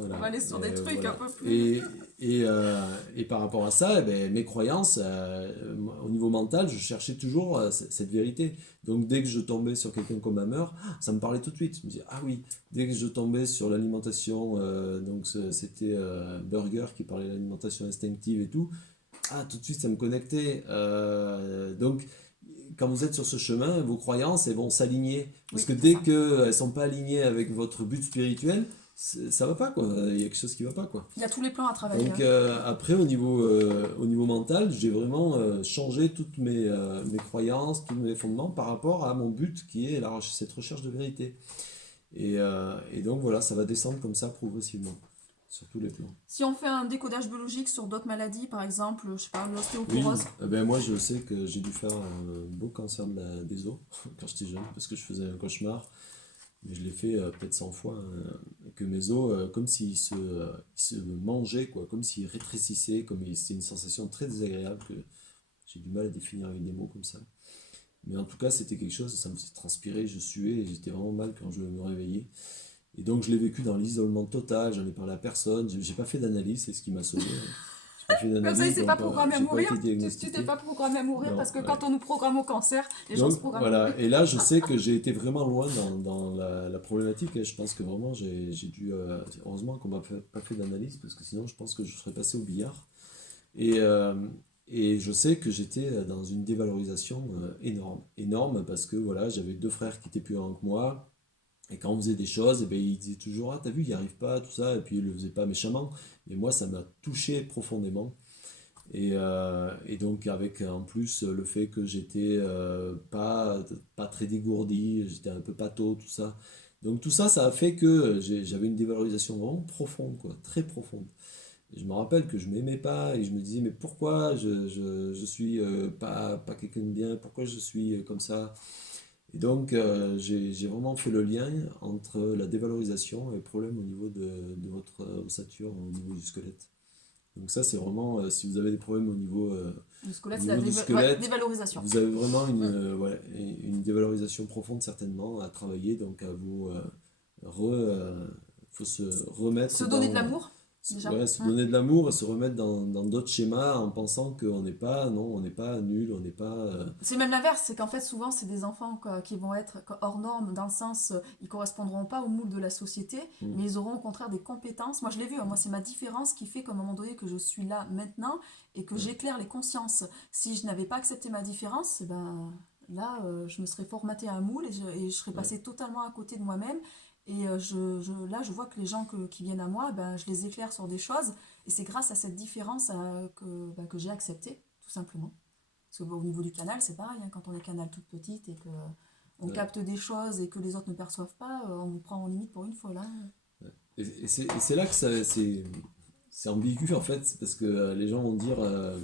On va Voilà, aller sur des trucs un voilà. peu plus... Et par rapport à ça, eh ben, mes croyances, au niveau mental, je cherchais toujours cette vérité. Donc dès que je tombais sur quelqu'un comme Hammer, ça me parlait tout de suite. Je me disais, ah oui, dès que je tombais sur l'alimentation, donc c'était Burger qui parlait de l'alimentation instinctive et tout, ah tout de suite ça me connectait. Donc quand vous êtes sur ce chemin, vos croyances, elles vont s'aligner. Parce Oui, que c'est dès ça. qu'elles ne sont pas alignées avec votre but spirituel, ça va pas, quoi. Il y a quelque chose qui va pas, quoi. Il y a tous les plans à travailler, Donc hein. après, au niveau mental, j'ai vraiment changé toutes mes croyances, tous mes fondements par rapport à mon but qui est cette recherche de vérité. Et donc voilà, ça va descendre comme ça progressivement, sur tous les plans. Si on fait un décodage biologique sur d'autres maladies, par exemple, je sais pas, Oui, l'ostéoporose, ben moi je sais que j'ai dû faire un beau cancer des os quand j'étais jeune, parce que je faisais un cauchemar. Mais je l'ai fait peut-être 100 fois, que mes os, comme s'ils se mangeaient, quoi, comme s'ils rétrécissaient, c'était une sensation très désagréable que j'ai du mal à définir avec des mots comme ça. Mais en tout cas, c'était quelque chose, ça me faisait transpirer, je suais, et j'étais vraiment mal quand je me réveillais. Et donc je l'ai vécu dans l'isolement total, j'en ai parlé à personne, j'ai pas fait d'analyse, c'est ce qui m'a sauvé, hein. J'ai pas fait comme ça, il d'analyse, s'est pas donc programmé à j'ai pas mourir. été Tu t'es diagnostiqué. pas programmé à mourir Non, parce que ouais. quand on nous programme au cancer, les gens se Donc programment à mourir. voilà, et là je sais que j'ai été vraiment loin dans la problématique et je pense que vraiment j'ai dû, heureusement qu'on m'a pas fait d'analyse parce que sinon je pense que je serais passé au billard. Et, euh, et je sais que j'étais dans une dévalorisation énorme, énorme parce que voilà, j'avais deux frères qui étaient plus grands que moi et quand on faisait des choses, et ben, ils disaient toujours ah t'as vu il n'y arrive pas, tout ça, et puis ils le faisaient pas méchamment, mais moi ça m'a touché profondément. Et donc avec en plus le fait que j'étais pas très dégourdi, j'étais un peu pâteau, tout ça. Donc tout ça, ça a fait que j'avais une dévalorisation vraiment profonde, quoi, très profonde. Et je me rappelle que je m'aimais pas et je me disais, mais pourquoi je suis pas quelqu'un de bien, pourquoi je suis comme ça? Et donc, j'ai vraiment fait le lien entre la dévalorisation et le problème au niveau de votre ossature, au niveau du squelette. Donc ça, c'est vraiment, si vous avez des problèmes Le au squelette, c'est la niveau du ouais, squelette, dévalorisation. vous avez vraiment Mm. ouais, une dévalorisation profonde certainement à travailler, donc à vous faut se remettre Se donner de dans l'amour, déjà. ouais, se Mm. donner de l'amour et se remettre dans d'autres schémas en pensant qu'on n'est pas non, on n'est pas nul, on n'est pas C'est même l'inverse, c'est qu'en fait souvent c'est des enfants quoi, qui vont être hors normes dans le sens ils correspondront pas au moule de la société, hmm, mais ils auront au contraire des compétences. Moi je l'ai vu, hein, moi c'est ma différence qui fait qu'à un moment donné que je suis là maintenant et que ouais, j'éclaire les consciences. Si je n'avais pas accepté ma différence, eh ben là je me serais formaté à un moule et je serais ouais. passé totalement à côté de moi-même. Et là, je vois que les gens qui viennent à moi, ben, je les éclaire sur des choses. Et c'est grâce à cette différence que j'ai accepté, tout simplement. Parce qu'au niveau du canal, c'est pareil, hein, quand on est canal toute petite et que on Ouais. capte des choses et que les autres ne perçoivent pas, on vous prend en limite pour une folle. Hein. Et c'est là que c'est ambigu en fait, parce que les gens vont dire euh,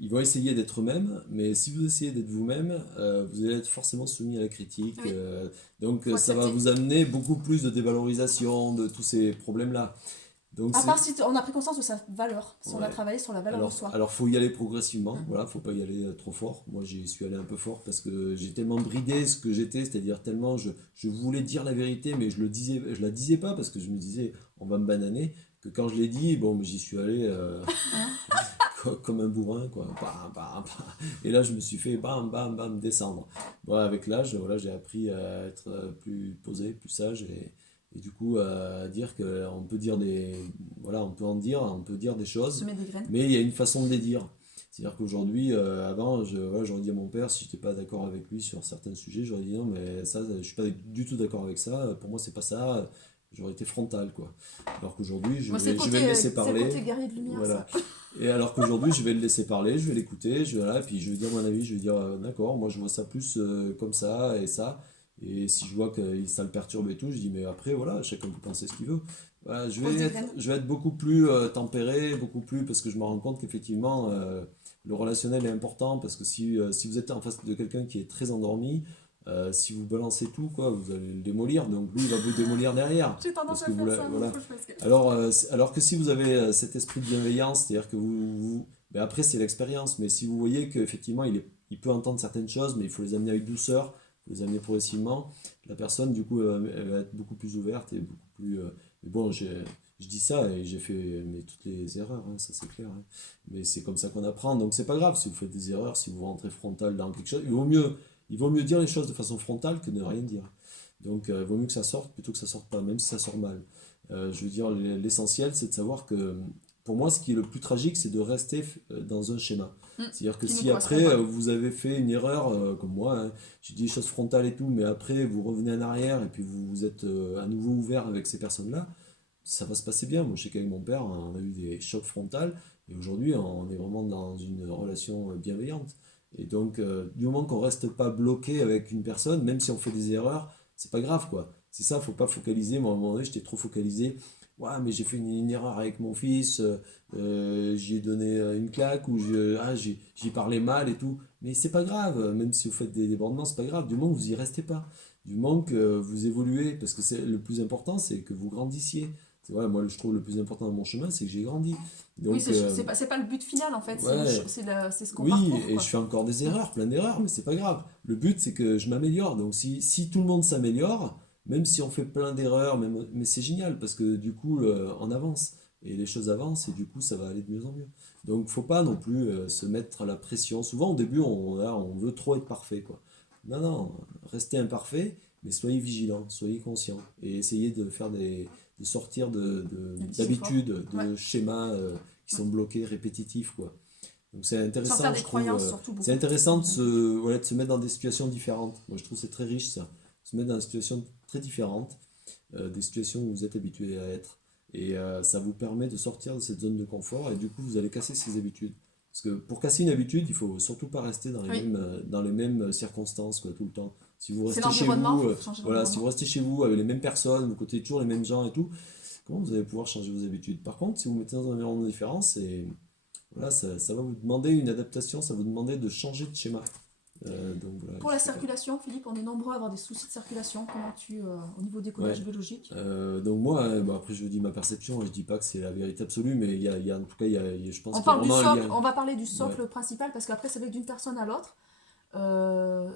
ils vont essayer d'être eux-mêmes, mais si vous essayez d'être vous-même, vous allez être forcément soumis à la critique. Oui, Donc faut ça va accepter. vous amener beaucoup plus de dévalorisation de tous ces problèmes-là. Donc À c'est part si on a pris conscience de sa valeur, si on a ouais. travaillé sur la valeur de soi. Alors faut y aller progressivement, Mm. voilà, faut pas y aller trop fort. Moi j'y suis allé un peu fort parce que j'ai tellement bridé ce que j'étais, c'est-à-dire tellement je voulais dire la vérité, mais je la disais pas parce que je me disais on va me bananer, que quand je l'ai dit, bon, j'y suis allé comme un bourrin, quoi. Bam, bam, bam. Et là, je me suis fait bam, bam, bam, descendre. Bon, avec l'âge, voilà, j'ai appris à être plus posé, plus sage et du coup à dire qu'on peut dire voilà, on peut dire des choses, Semer des graines. mais il y a une façon de les dire. C'est-à-dire qu'aujourd'hui, avant, voilà, j'aurais dit à mon père, si j'étais pas d'accord avec lui sur certains sujets, j'aurais dit non, mais ça, je suis pas du tout d'accord avec ça, pour moi, c'est pas ça. J'aurais été frontal, quoi. Alors qu'aujourd'hui, Moi, c'est je vais le laisser c'est le parler. côté guerrier de lumière, Voilà. ça. Et alors qu'aujourd'hui, je vais le laisser parler, je vais l'écouter, là, puis je vais dire mon avis, je vais dire d'accord, moi je vois ça plus comme ça et ça. Et si je vois que ça le perturbe et tout, je dis mais après voilà, chacun peut penser ce qu'il veut. Voilà, Pose des graines. je vais être beaucoup plus tempéré, beaucoup plus parce que je me rends compte qu'effectivement le relationnel est important parce que si vous êtes en face de quelqu'un qui est très endormi, si vous balancez tout quoi, vous allez le démolir, donc lui il va vous démolir derrière J'ai tendance parce à que faire ça, donc voilà. faut que je fasse gaffe. Alors que si vous avez cet esprit de bienveillance, c'est-à-dire que ben après c'est l'expérience, mais si vous voyez qu'effectivement il peut entendre certaines choses, mais il faut les amener avec douceur, il faut les amener progressivement, la personne du coup elle va être beaucoup plus ouverte et beaucoup plus... mais bon, je dis ça et j'ai fait mais toutes les erreurs, hein, ça c'est clair, hein. Mais c'est comme ça qu'on apprend, donc c'est pas grave si vous faites des erreurs, si vous rentrez frontal dans quelque chose, il vaut mieux dire les choses de façon frontale que de ne rien dire. Donc il vaut mieux que ça sorte plutôt que ça sorte pas, même si ça sort mal. Je veux dire, l'essentiel, c'est de savoir que, pour moi, ce qui est le plus tragique, c'est de rester dans un schéma. Mm. C'est-à-dire que Qui ne si correspond après, pas. vous avez fait une erreur, comme moi, hein, j'ai dit des choses frontales et tout, mais après, vous revenez en arrière et puis vous êtes à nouveau ouvert avec ces personnes-là, ça va se passer bien. Moi, je sais qu'avec mon père, on a eu des chocs frontales et aujourd'hui, on est vraiment dans une relation bienveillante. Et donc, du moment qu'on reste pas bloqué avec une personne, même si on fait des erreurs, c'est pas grave, quoi. C'est ça, faut pas focaliser. Moi, à un moment donné, j'étais trop focalisé. Ouais, mais j'ai fait une erreur avec mon fils, j'ai donné une claque ou j'ai parlé mal et tout. Mais c'est pas grave, même si vous faites des débordements, c'est pas grave, du moment que vous y restez pas. Du moment que vous évoluez, parce que le plus important, c'est que vous grandissiez. Voilà, moi, je trouve le plus important dans mon chemin, c'est que j'ai grandi. Oui, Donc, c'est pas le but final en fait, ouais, c'est ce qu'on oui, parcourt et je quoi. fais encore des Mm. erreurs, plein d'erreurs, mais c'est pas grave. Le but, c'est que je m'améliore. Donc, si tout le monde s'améliore, même si on fait plein d'erreurs, mais c'est génial parce que du coup, on avance et les choses avancent et du coup, ça va aller de mieux en mieux. Donc, faut pas non plus se mettre la pression. Souvent, au début, on veut trop être parfait, quoi. Non, non, restez imparfait, mais soyez vigilant, soyez conscient et essayez de sortir Un petit effort. d'habitudes, Ouais. de schémas qui Mm. sont bloqués, répétitifs, quoi. Donc c'est Sortir intéressant, des je trouve. croyances surtout C'est beaucoup. intéressant voilà, de se mettre dans des situations différentes. Moi, je trouve que c'est très riche ça. Se mettre dans des situations très différentes, des situations où vous êtes habitué à être. Et ça vous permet de sortir de cette zone de confort et du coup, vous allez casser ces habitudes. Parce que pour casser une habitude, il faut surtout pas rester Oui, dans les mêmes circonstances quoi, tout le temps. Si vous c'est restez chez l'environnement, vous, faut changer voilà, si d'environnement. vous restez chez vous avec les mêmes personnes, vous côtoyez toujours les mêmes gens et tout, comment vous allez pouvoir changer vos habitudes? Par contre, si vous vous mettez dans un environnement différent, voilà, ça va vous demander une adaptation, ça va vous demander de changer de schéma. Donc voilà, Pour je la sais pas. circulation, Philippe, on est nombreux à avoir des soucis de circulation. Au niveau des codages Ouais. biologiques? Donc moi, bon, après je vous dis ma perception, je dis pas que c'est la vérité absolue, mais en tout cas, je pense On qu'il y a parle du vraiment un socle, lien. on va parler du Ouais. socle principal parce qu'après, c'est vrai que d'une personne à l'autre, euh,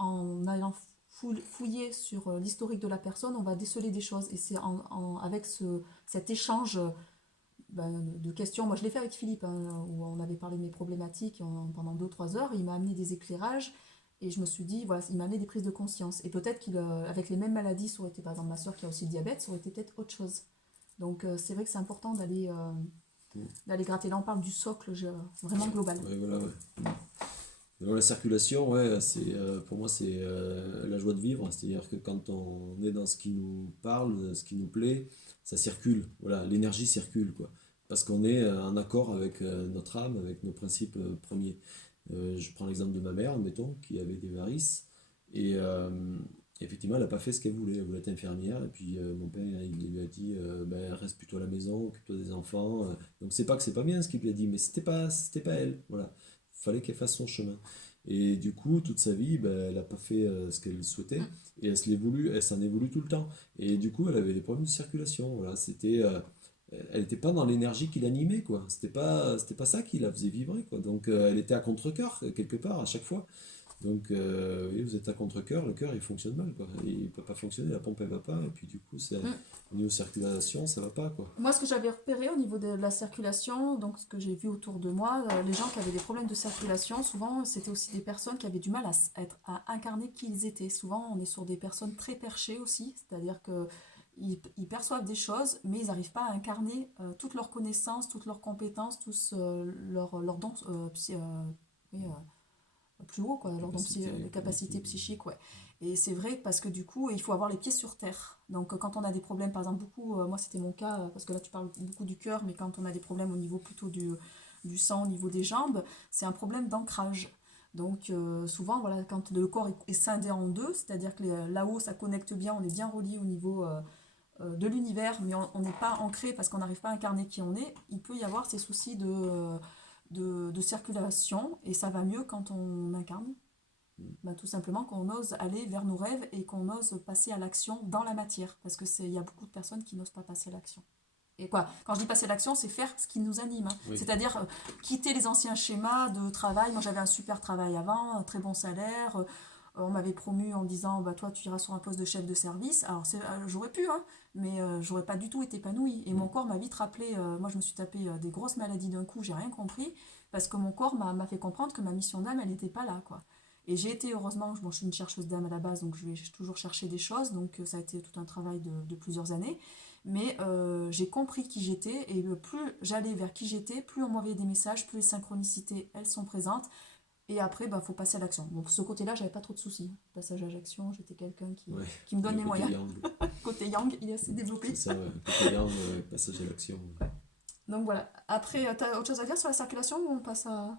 en allant fouiller sur l'historique de la personne, on va déceler des choses. Et c'est avec cet échange de questions. Moi, je l'ai fait avec Philippe, hein, où on avait parlé de mes problématiques pendant 2 ou 3 heures. Il m'a amené des éclairages et je me suis dit, voilà, il m'a amené des prises de conscience. Et peut-être qu'avec les mêmes maladies, ça aurait été, par exemple, ma soeur qui a aussi le diabète, ça aurait été peut-être autre chose. Donc, c'est vrai que c'est important d'aller gratter. Là, on parle du socle vraiment global. Ouais, voilà, ouais. Donc, la circulation, ouais, pour moi, c'est la joie de vivre. C'est-à-dire que quand on est dans ce qui nous parle, ce qui nous plaît, ça circule. Voilà, l'énergie circule, quoi. Parce qu'on est en accord avec notre âme, avec nos principes premiers. Je prends l'exemple de ma mère, admettons, qui avait des varices. Et effectivement, elle n'a pas fait ce qu'elle voulait. Elle voulait être infirmière. Et puis mon père, il lui a dit ben, reste plutôt à la maison, occupe-toi des enfants. Donc c'est pas que c'est pas bien ce qu'il lui a dit, mais c'était pas elle. Voilà. Fallait qu'elle fasse son chemin. Et du coup, toute sa vie, ben, elle n'a pas fait ce qu'elle souhaitait. Et elle s'en est voulu tout le temps. Et du coup, elle avait des problèmes de circulation. Voilà. Elle n'était pas dans l'énergie qui l'animait, quoi. C'était pas ça qui la faisait vibrer, quoi. Donc, elle était à contre-cœur, quelque part, à chaque fois. Donc, oui, vous êtes à contre-cœur, le cœur, il fonctionne mal, quoi. Il peut pas fonctionner, la pompe, elle va pas. Et puis, du coup, Mm. au niveau circulation, ça va pas, quoi. Moi, ce que j'avais repéré au niveau de la circulation, donc ce que j'ai vu autour de moi, les gens qui avaient des problèmes de circulation, souvent, c'était aussi des personnes qui avaient du mal à incarner qui ils étaient. Souvent, on est sur des personnes très perchées aussi, c'est-à-dire que ils perçoivent des choses, mais ils n'arrivent pas à incarner toutes leurs connaissances, toutes leurs compétences, tous leurs dons oui, plus haut, quoi, les capacités Cognitives. psychiques, ouais. Et c'est vrai parce que du coup, il faut avoir les pieds sur terre. Donc, quand on a des problèmes, par exemple, moi c'était mon cas, parce que là tu parles beaucoup du cœur, mais quand on a des problèmes au niveau plutôt du sang, au niveau des jambes, c'est un problème d'ancrage. Donc, souvent, voilà, quand le corps est scindé en deux, c'est-à-dire que là-haut ça connecte bien, on est bien relié au niveau de l'univers, mais on n'est pas ancré parce qu'on n'arrive pas à incarner qui on est, il peut y avoir ces soucis de circulation et ça va mieux quand on incarne. Ben, tout simplement qu'on ose aller vers nos rêves et qu'on ose passer à l'action dans la matière parce que il y a beaucoup de personnes qui n'osent pas passer à l'action. Et quoi, quand je dis passer à l'action, c'est faire ce qui nous anime, hein. Oui. C'est-à-dire quitter les anciens schémas de travail. Moi j'avais un super travail avant, un très bon salaire, on m'avait promu en disant bah, toi tu iras sur un poste de chef de service. Alors j'aurais pu, hein, mais j'aurais pas du tout été épanouie. Et mon corps m'a vite rappelé, moi je me suis tapé des grosses maladies d'un coup, j'ai rien compris, parce que mon corps m'a fait comprendre que ma mission d'âme, elle n'était pas là, quoi. Et j'ai été, heureusement, je suis une chercheuse d'âme à la base, donc je vais toujours chercher des choses, donc ça a été tout un travail de plusieurs années. Mais j'ai compris qui j'étais, et plus j'allais vers qui j'étais, plus on m'envoyait des messages, plus les synchronicités, elles sont présentes. Et après, bah, faut passer à l'action. Donc, ce côté-là, j'avais pas trop de soucis. Passage à l'action, j'étais quelqu'un Ouais. qui me donne Le les côté moyens. yang. Côté yang, il est assez C'est développé. ça, ouais. Côté yang, passage à l'action. Donc voilà. Après, t'as autre chose à dire sur la circulation ou on passe à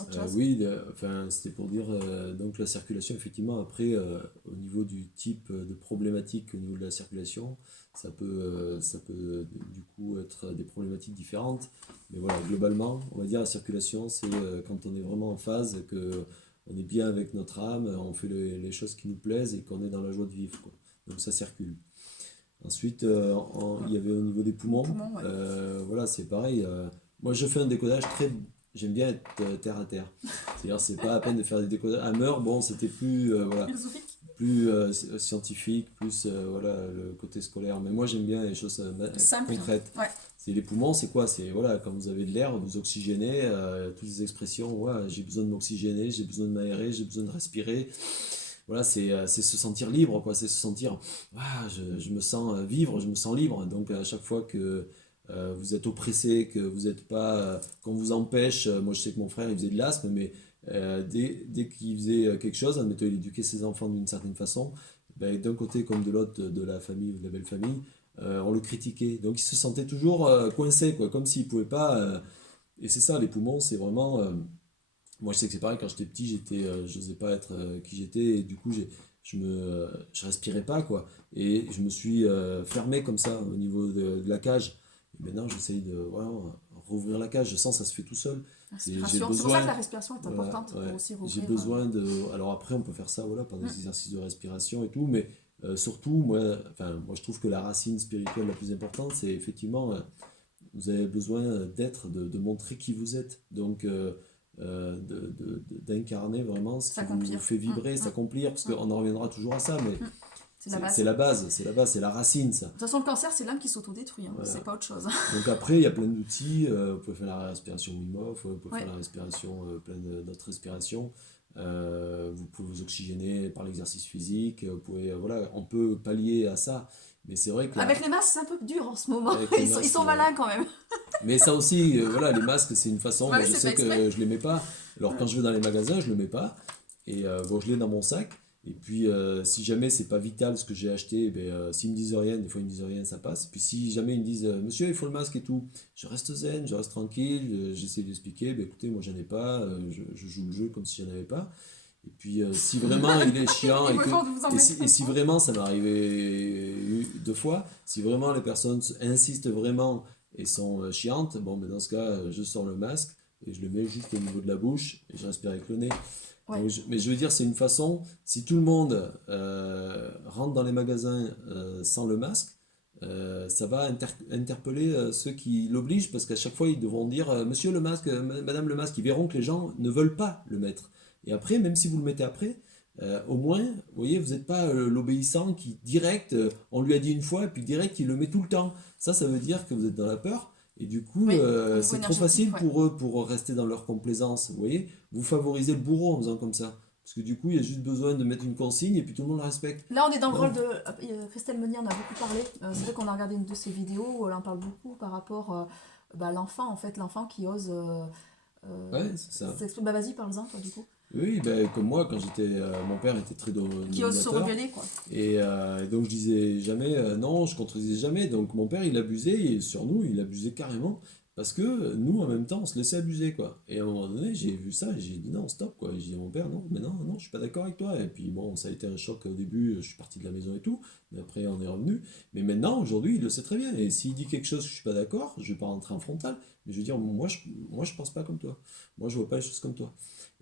autre chose? Oui, enfin, c'était pour dire donc la circulation, effectivement, après, au niveau du type de problématique au niveau de la circulation, ça peut du coup être des problématiques différentes. Mais voilà, globalement, on va dire la circulation, c'est quand on est vraiment en phase, que on est bien avec notre âme, on fait les choses qui nous plaisent et qu'on est dans la joie de vivre, quoi. Donc ça circule. Ensuite, il y avait au niveau des Les poumons, poumons, ouais. voilà, c'est pareil. Moi, je fais un décodage très. J'aime bien être terre à terre. C'est-à-dire, c'est pas la peine de faire des décodages. À Meur, bon, c'était plus, voilà, Philosophique. plus scientifique, plus voilà, le côté scolaire. Mais moi, j'aime bien les choses Simple. concrètes. Ouais. C'est les poumons, c'est quoi? C'est voilà, quand vous avez de l'air, vous oxygénez, toutes les expressions, ouais, j'ai besoin de m'oxygéner, j'ai besoin de m'aérer, j'ai besoin de respirer. Voilà, c'est se sentir libre, quoi. C'est se sentir, ah, je me sens vivre, je me sens libre. Donc à chaque fois que vous êtes oppressé, que vous n'êtes pas, qu'on vous empêche, moi je sais que mon frère il faisait de l'asthme, mais dès qu'il faisait quelque chose, admettons il éduquait ses enfants d'une certaine façon, ben, d'un côté comme de l'autre de la famille ou de la belle famille, on le critiquait. Donc il se sentait toujours coincé, quoi, comme s'il pouvait pas. Et c'est ça, les poumons, c'est vraiment. Moi, je sais que c'est pareil, quand j'étais petit, je n'osais pas être qui j'étais, et du coup, je respirais pas, quoi. Et je me suis fermé comme ça au niveau de la cage. Et maintenant, j'essaye de voilà, rouvrir la cage. Je sens que ça se fait tout seul. J'ai Respiration. C'est pour ça que besoin, la respiration est voilà, importante pour ouais, aussi j'ai rouvrir. besoin de. Alors après, on peut faire ça, voilà, par des Mm. exercices de respiration et tout, mais surtout, moi, je trouve que la racine spirituelle la plus importante, c'est effectivement, vous avez besoin d'être, de montrer qui vous êtes. Donc, d'incarner vraiment ce qui vous S'accomplir. fait vibrer, Mm. s'accomplir, parce Mm. qu'on en reviendra toujours à ça, mais Mm. C'est la c'est base. la base, c'est la base, c'est la racine, ça. De toute façon, le cancer, c'est l'âme qui s'autodétruit, hein. C'est Voilà. pas autre chose. Donc après, il y a plein d'outils. Vous pouvez faire la respiration Wim Hof, vous pouvez faire Ouais. la respiration, d'autres respirations. Vous pouvez vous oxygéner par l'exercice physique. Vous pouvez, voilà, on peut pallier à ça. Mais c'est vrai que là, Avec les masques, c'est un peu dur en ce moment. avec les Ils masques. sont malins quand même. Mais ça aussi, voilà, les masques, c'est une façon. Ouais, Moi, mais je c'est pas sais exprès. que je les mets pas. Alors, quand Ouais. je vais dans les magasins, je le mets pas. Et bon, je l'ai dans mon sac. Et puis, si jamais c'est pas vital ce que j'ai acheté, ben, s'ils me disent rien, des fois ils me disent rien, ça passe. Et puis, si jamais ils me disent, monsieur, il faut le masque et tout, je reste zen, je reste tranquille, j'essaie d'expliquer, ben, écoutez, moi j'en ai pas, je joue le jeu comme si j'en avais pas. Et puis, si vraiment il est chiant Il et faut que. fort de vous en mettre Et un si point. vraiment, ça m'est arrivé deux fois, si vraiment les personnes insistent vraiment et sont chiantes, bon, ben dans ce cas, je sors le masque et je le mets juste au niveau de la bouche et je respire avec le nez. Ouais. Donc, mais je veux dire, c'est une façon, si tout le monde rentre dans les magasins sans le masque, ça va interpeller ceux qui l'obligent parce qu'à chaque fois ils devront dire monsieur le masque, madame le masque, ils verront que les gens ne veulent pas le mettre. Et après, même si vous le mettez après, au moins, vous voyez, vous n'êtes pas l'obéissant qui direct, on lui a dit une fois et puis direct il le met tout le temps. Ça veut dire que vous êtes dans la peur. Et du coup, Oui, au niveau c'est trop énergétique, facile ouais. pour eux pour rester dans leur complaisance. Vous voyez, vous favorisez le bourreau en faisant comme ça. Parce que du coup, il y a juste besoin de mettre une consigne et puis tout le monde la respecte. Là, on est dans le rôle Non. de. Christelle Meunier en a beaucoup parlé. C'est vrai qu'on a regardé une de ses vidéos où elle en parle beaucoup par rapport à l'enfant, en fait, l'enfant qui ose. Ouais, c'est ça. Bah, vas-y, parle-en, toi, du coup. Oui, ben, comme moi, quand j'étais, mon père était très Qui ose se dominateur. rebeller, quoi. Et donc je disais jamais non, je contredisais jamais. Donc mon père il abusait et sur nous il abusait carrément parce que nous en même temps on se laissait abuser quoi. Et à un moment donné j'ai vu ça et j'ai dit non stop quoi. J'ai dit à mon père non mais non non je suis pas d'accord avec toi. Et puis bon ça a été un choc au début, je suis parti de la maison et tout, mais après on est revenu. Mais maintenant aujourd'hui il le sait très bien et s'il dit quelque chose que je suis pas d'accord, je vais pas rentrer en frontal. Mais je veux dire moi je pense pas comme toi. Moi je vois pas les choses comme toi.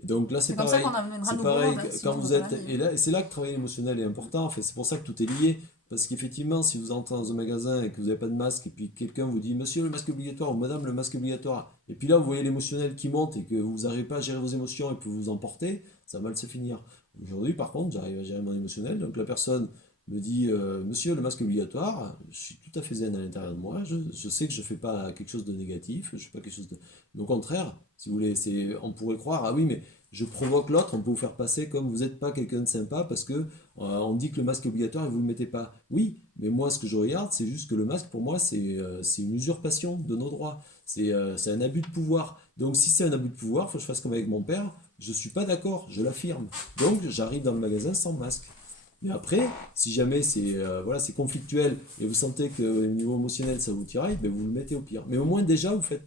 Et donc là, C'est c'est comme ça pareil. qu'on amènera un C'est nouveau pareil monde, hein, si quand on vous veut pas êtes. la vie. Et là, c'est là que le travail émotionnel est important. En fait, c'est pour ça que tout est lié. Parce qu'effectivement, si vous entrez dans un magasin et que vous n'avez pas de masque, et puis quelqu'un vous dit monsieur le masque obligatoire ou madame le masque obligatoire, et puis là vous voyez l'émotionnel qui monte et que vous n'arrivez pas à gérer vos émotions et que vous vous emportez, ça va mal se finir. Aujourd'hui, par contre, j'arrive à gérer mon émotionnel. Donc la personne me dit monsieur le masque obligatoire, je suis tout à fait zen à l'intérieur de moi. Je sais que je ne fais pas quelque chose de négatif, je fais pas quelque chose de. Mais au contraire, si vous voulez, on pourrait croire ah oui, mais je provoque l'autre, on peut vous faire passer comme vous n'êtes pas quelqu'un de sympa parce que on dit que le masque est obligatoire et vous ne le mettez pas. Oui, mais moi ce que je regarde, c'est juste que le masque pour moi c'est une usurpation de nos droits. C'est un abus de pouvoir. Donc si c'est un abus de pouvoir, il faut que je fasse comme avec mon père. Je ne suis pas d'accord, je l'affirme. Donc j'arrive dans le magasin sans masque. Mais après, si jamais c'est voilà, c'est conflictuel et vous sentez que au niveau émotionnel ça vous tiraille, ben vous le mettez au pire. Mais au moins déjà vous faites.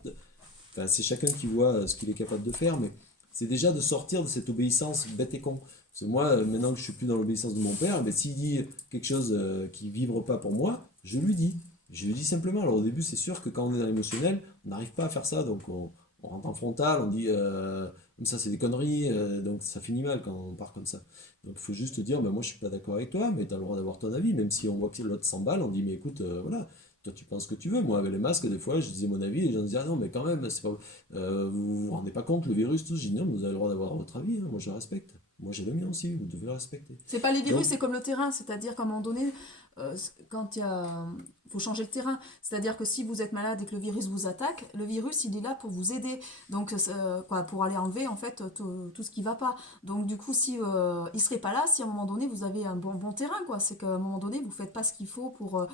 Enfin, c'est chacun qui voit ce qu'il est capable de faire, mais c'est déjà de sortir de cette obéissance bête et con. Parce que moi, maintenant que je suis plus dans l'obéissance de mon père, mais s'il dit quelque chose qui vibre pas pour moi, je lui dis. Je lui dis simplement. Alors au début, c'est sûr que quand on est dans l'émotionnel, on n'arrive pas à faire ça, donc on rentre en frontal, on dit ça c'est des conneries, donc ça finit mal quand on part comme ça. Donc il faut juste dire, ben, moi je suis pas d'accord avec toi, mais tu as le droit d'avoir ton avis, même si on voit que l'autre s'emballe, on dit mais écoute, voilà, toi tu penses ce que tu veux. Moi avec les masques, des fois je disais mon avis, les gens disaient ah non mais quand même, c'est pas, vous vous rendez pas compte le virus, tout. J'ai dit non, mais vous avez le droit d'avoir votre avis, hein, moi je le respecte. Moi j'ai le mien aussi, vous devez le respecter. C'est pas les virus, Donc c'est comme le terrain, c'est-à-dire qu'à un moment donné, quand il y a, faut changer le terrain. C'est-à-dire que si vous êtes malade et que le virus vous attaque, le virus il est là pour vous aider, donc quoi, pour aller enlever en fait tout ce qui va pas. Donc du coup, si il serait pas là, si à un moment donné vous avez un bon terrain, quoi, c'est qu'à un moment donné vous faites pas ce qu'il faut pour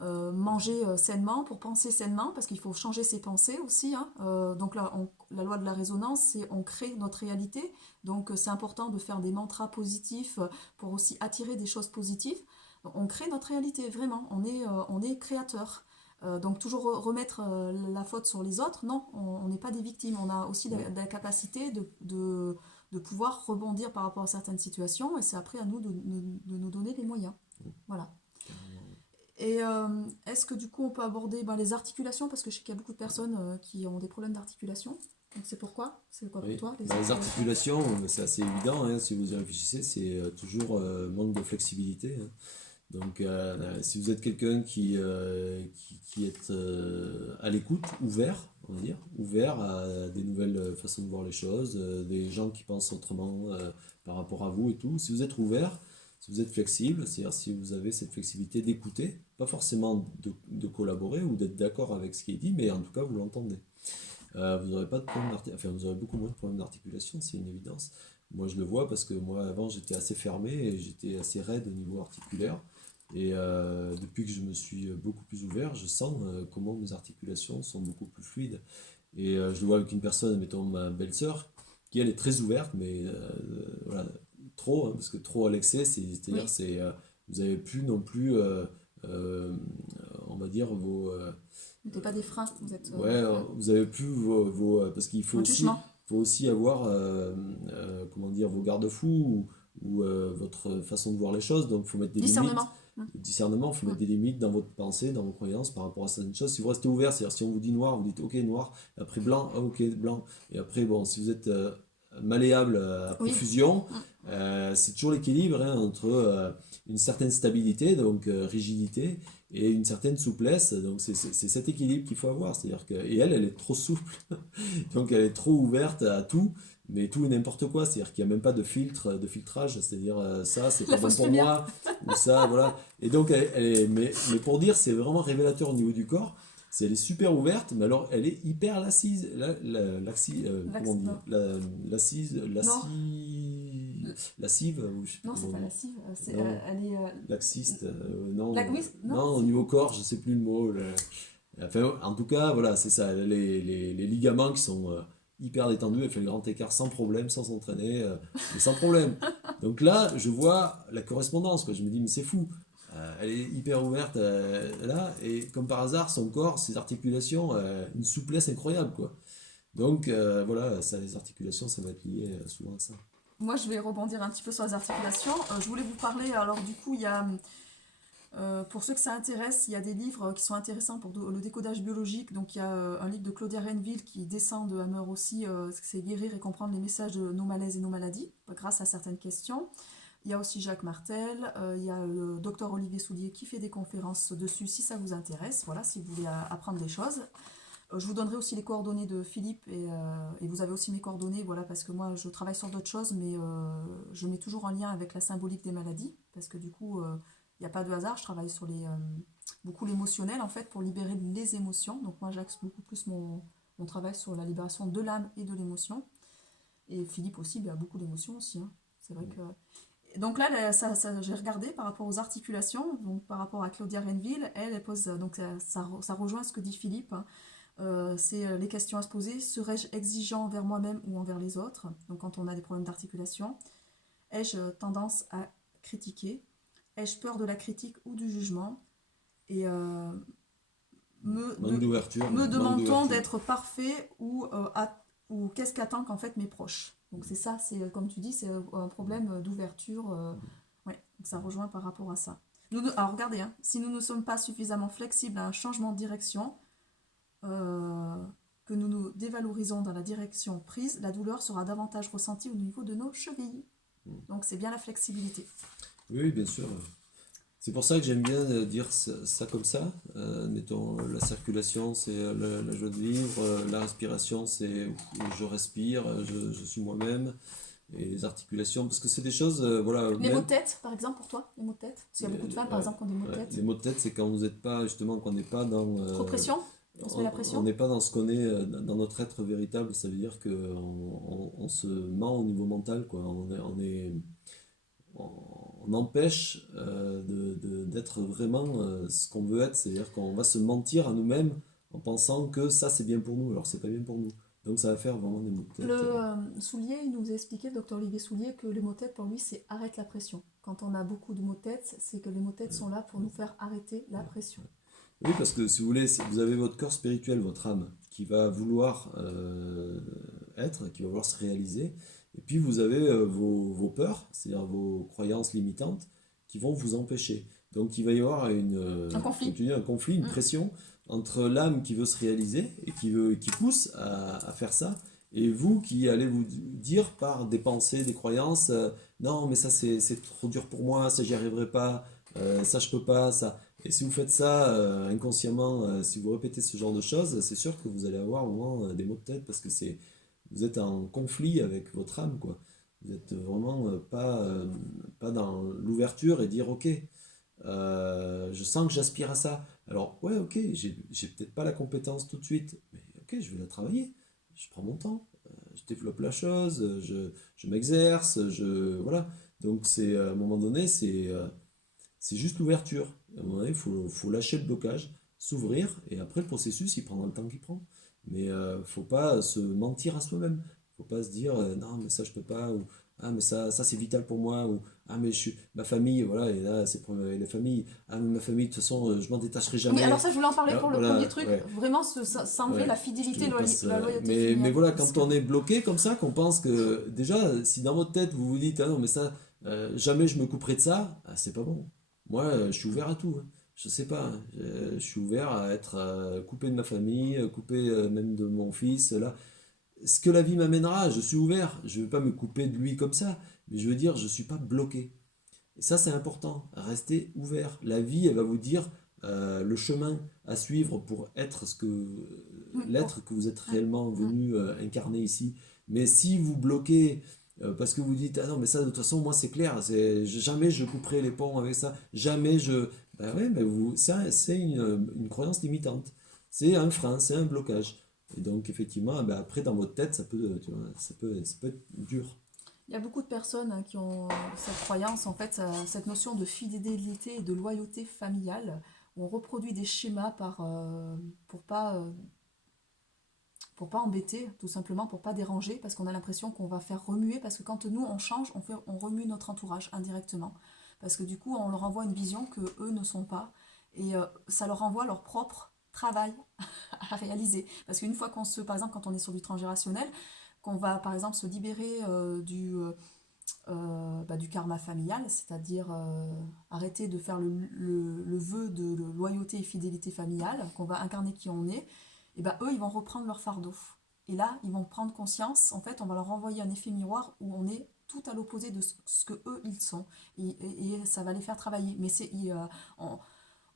manger sainement, pour penser sainement, parce qu'il faut changer ses pensées aussi, hein. Donc là, la loi de la résonance, c'est on crée notre réalité. Donc c'est important de faire des mantras positifs pour aussi attirer des choses positives. On crée notre réalité, vraiment. On est créateur. Donc toujours remettre la faute sur les autres, non, on n'est pas des victimes. On a aussi la capacité de de pouvoir rebondir par rapport à certaines situations, et c'est après à nous de nous donner les moyens. Voilà. Et est-ce que du coup on peut aborder les articulations, parce que je sais qu'il y a beaucoup de personnes qui ont des problèmes d'articulation. Donc c'est pourquoi? C'est quoi pour Oui. toi les Les articulations? articulations, c'est assez évident, hein, si vous y réfléchissez, c'est toujours manque de flexibilité, hein. Donc, si vous êtes quelqu'un qui est à l'écoute, ouvert, on va dire, ouvert à des nouvelles façons de voir les choses, des gens qui pensent autrement par rapport à vous et tout, si vous êtes ouvert, si vous êtes flexible, c'est-à-dire si vous avez cette flexibilité d'écouter, pas forcément de collaborer ou d'être d'accord avec ce qui est dit, mais en tout cas vous l'entendez. Vous n'aurez pas de problème enfin vous aurez beaucoup moins de problèmes d'articulation, c'est une évidence. Moi je le vois parce que moi avant j'étais assez fermé et j'étais assez raide au niveau articulaire. Et depuis que je me suis beaucoup plus ouvert, je sens comment mes articulations sont beaucoup plus fluides. Et je le vois avec une personne, mettons ma belle-sœur, qui elle est très ouverte, mais voilà, trop, hein, parce que trop à l'excès, c'est-à-dire Oui, c'est vous avez plus non plus, euh, on va dire, vous n'êtes pas des freins, vous êtes ouais, vous avez plus parce qu'il votre jugement. faut aussi avoir, comment dire, vos garde-fous ou votre façon de voir les choses. Donc, il faut mettre des limites. Discernement. Mm. Le discernement, il faut Mm. mettre des limites dans votre pensée, dans vos croyances par rapport à certaines choses. Si vous restez ouvert, c'est-à-dire si on vous dit noir, vous dites ok noir, et après blanc, ah, ok blanc. Et après, bon, si vous êtes malléable à Oui. profusion, Mm. c'est toujours l'équilibre, hein, entre une certaine stabilité, donc rigidité, et une certaine souplesse. Donc c'est cet équilibre qu'il faut avoir. C'est-à-dire que, et elle est trop souple, donc elle est trop ouverte à tout, mais tout et n'importe quoi. C'est-à-dire qu'il n'y a même pas de filtre, de filtrage. C'est-à-dire ça, c'est pas La bon fausse pour lumière. moi, ou ça, voilà. Et donc mais pour dire, c'est vraiment révélateur au niveau du corps. Elle est super ouverte, mais alors elle est hyper lassise. Comment on dit? Non. L'assise, Non. lascive, ou je sais plus Non, comment c'est on pas dit. lascive. Non, Elle est. laxiste, non, Oui, non, non, au si. niveau corps, je sais plus le mot. Enfin, en tout cas, voilà, c'est ça. Les ligaments qui sont hyper détendus, elle fait le grand écart sans problème, sans s'entraîner, mais sans problème. Donc là, je vois la correspondance, quoi. Je me dis, mais c'est fou. Elle est hyper ouverte là, et comme par hasard, son corps, ses articulations, une souplesse incroyable, quoi. Donc voilà, ça, les articulations, ça va être lié souvent à ça. Moi, je vais rebondir un petit peu sur les articulations. Je voulais vous parler, alors du coup, il y a, pour ceux que ça intéresse, il y a des livres qui sont intéressants pour le décodage biologique. Donc, il y a un livre de Claudia Renville qui descend de Hammer aussi, c'est Guérir et comprendre les messages de nos malaises et nos maladies, grâce à certaines questions. Il y a aussi Jacques Martel, il y a le docteur Olivier Soulier qui fait des conférences dessus si ça vous intéresse, voilà, si vous voulez apprendre des choses. Je vous donnerai aussi les coordonnées de Philippe et vous avez aussi mes coordonnées, voilà, parce que moi je travaille sur d'autres choses, mais je mets toujours en lien avec la symbolique des maladies, parce que du coup, il n'y a pas de hasard, je travaille sur beaucoup l'émotionnel en fait, pour libérer les émotions. Donc moi j'axe beaucoup plus mon travail sur la libération de l'âme et de l'émotion. Et Philippe aussi, a beaucoup d'émotions aussi, hein. C'est vrai que... Donc là, j'ai regardé par rapport aux articulations, donc par rapport à Claudia Renville, elle pose, donc ça rejoint ce que dit Philippe, hein. C'est les questions à se poser. Serais-je exigeant envers moi-même ou envers les autres? Donc quand on a des problèmes d'articulation. Ai-je tendance à critiquer? Ai-je peur de la critique ou du jugement? Et me, Manque de- d'ouverture, me manque demande-t-on d'ouverture. d'être parfait ou qu'est-ce qu'attendent en fait mes proches? Donc c'est ça, c'est comme tu dis, c'est un problème d'ouverture. Ouais, donc ça rejoint par rapport à ça. Alors regardez, hein, si nous ne sommes pas suffisamment flexibles à un changement de direction, euh, que nous nous dévalorisons dans la direction prise, la douleur sera davantage ressentie au niveau de nos chevilles. Donc c'est bien la flexibilité. Oui, bien sûr. C'est pour ça que j'aime bien dire ça comme ça. Mettons, la circulation, c'est la joie de vivre. La respiration, c'est je respire, je suis moi-même. Et les articulations, parce que c'est des choses, voilà, Les maux même. de tête, par exemple, pour toi, les maux de tête? Parce qu'il y a beaucoup de femmes, par Ouais, exemple, qui ont des maux de ouais. tête. Les maux de tête, c'est quand vous n'êtes pas, justement, qu'on n'est pas dans. Trop de pression? On se met la On pression? n'est pas dans ce qu'on est, dans notre être véritable. Ça veut dire qu'on on se ment au niveau mental, quoi. On empêche d'être vraiment ce qu'on veut être, c'est-à-dire qu'on va se mentir à nous-mêmes en pensant que ça c'est bien pour nous, alors c'est pas bien pour nous. Donc ça va faire vraiment des maux de Le tête. Soulier, il nous a expliqué, le docteur Olivier Soulier, que les maux de tête, pour lui, c'est arrête la pression. Quand on a beaucoup de maux de tête, c'est que les maux de tête sont là pour nous faire arrêter la pression. Oui, parce que si vous voulez, vous avez votre corps spirituel, votre âme, qui va vouloir être, qui va vouloir se réaliser, Et puis vous avez vos peurs, c'est-à-dire vos croyances limitantes, qui vont vous empêcher. Donc il va y avoir Un comme conflit. tu dis, un conflit, une Mm. pression entre l'âme qui veut se réaliser et qui pousse à faire ça, et vous qui allez vous dire par des pensées, des croyances, non mais ça c'est trop dur pour moi, ça j'y arriverai pas, ça je peux pas, ça. Et si vous faites ça inconsciemment, si vous répétez ce genre de choses, c'est sûr que vous allez avoir au moins des maux de tête parce que vous êtes en conflit avec votre âme, quoi. Vous êtes vraiment pas dans l'ouverture et dire, ok, je sens que j'aspire à ça. Alors, ouais, ok, j'ai peut-être pas la compétence tout de suite, mais ok, je vais la travailler. Je prends mon temps, je développe la chose, je m'exerce, voilà. Donc, à un moment donné, c'est juste l'ouverture. À un moment donné, faut lâcher le blocage, s'ouvrir, et après, le processus, il prendra le temps qu'il prend. Mais faut pas se mentir à soi-même. Faut pas se dire, non, mais ça, je peux pas, ou ah, mais ça c'est vital pour moi, ou ah, mais ma famille, voilà, et là, c'est pour la famille. Ah, mais ma famille, de toute façon, je m'en détacherai Oui, alors jamais. ça, je voulais en parler Alors, pour le premier voilà, truc. ouais. Vraiment, s'enlever Ouais, la je te fidélité, passe. la loyauté Mais familiale. voilà, Parce quand que on est bloqué comme ça, qu'on pense que déjà, si dans votre tête vous vous dites, ah non, mais ça, jamais je me couperai de ça, ah, c'est pas bon. Moi, je suis ouvert à tout, hein. Je sais pas, hein. Je suis ouvert à être coupé de ma famille, coupé même de mon fils. Là, ce que la vie m'amènera, je suis ouvert. Je ne veux pas me couper de lui comme ça, mais je veux dire, je ne suis pas bloqué. Et ça, c'est important. Restez ouvert. La vie, elle va vous dire le chemin à suivre pour être oui, pour. l'être que vous êtes Mm, réellement mm. venu incarner ici. Mais si vous bloquez parce que vous dites ah non mais ça de toute façon moi c'est clair, jamais je couperai les ponts avec ça, jamais je ben ouais mais c'est une croyance limitante. C'est un frein, c'est un blocage. Et donc effectivement ben après dans votre tête ça peut tu vois, ça peut être dur. Il y a beaucoup de personnes qui ont cette croyance, en fait, cette notion de fidélité et de loyauté familiale, où on reproduit des schémas pour pas, euh, pour pas embêter, tout simplement pour pas déranger, parce qu'on a l'impression qu'on va faire remuer, parce que quand nous on change, on remue notre entourage indirectement, parce que du coup on leur envoie une vision que eux ne sont pas, et ça leur envoie leur propre travail à réaliser. Parce qu'une fois par exemple, quand on est sur du transgérationnel, qu'on va par exemple se libérer du karma familial, c'est-à-dire arrêter de faire le vœu de loyauté et fidélité familiale, qu'on va incarner qui on est, et ben eux, ils vont reprendre leur fardeau. Et là, ils vont prendre conscience, en fait, on va leur envoyer un effet miroir où on est tout à l'opposé de ce que eux, ils sont. Et ça va les faire travailler. Mais on,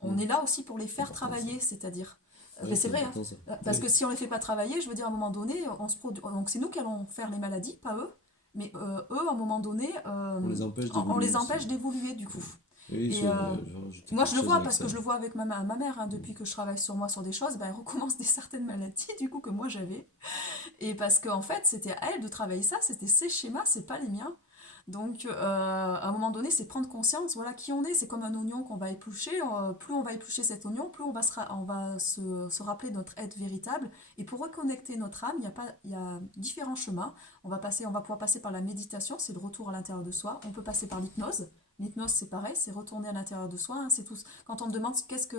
on Hmm, est là aussi pour les c'est faire important ça. travailler, c'est-à-dire... Oui, Ben c'est c'est vrai, hein. important ça. Parce que Oui, si on les fait pas travailler, je veux dire, à un moment donné, donc c'est nous qui allons faire les maladies, pas eux. Mais eux, à un moment donné, on les empêche on d'évoluer les aussi. empêche d'évoluer du coup. Oui, oui, Et je vais rajouter moi, je quelque le chose vois avec parce que ça. je le vois avec ma mère, hein, Hmm. depuis que je travaille sur moi sur des choses, ben, elle recommence des certaines maladies du coup que moi j'avais. Et parce qu'en fait, c'était à elle de travailler ça, c'était ses schémas, c'est pas les miens. Donc, à un moment donné, c'est prendre conscience, voilà qui on est. C'est comme un oignon qu'on va éplucher. Plus on va éplucher cet oignon, plus on va se rappeler de notre être véritable. Et pour reconnecter notre âme, il y a différents chemins. On va pouvoir passer par la méditation, c'est le retour à l'intérieur de soi. On peut passer par l'hypnose. L'hypnose, c'est pareil, c'est retourner à l'intérieur de soi, hein. C'est tout. Quand on me demande qu'est-ce que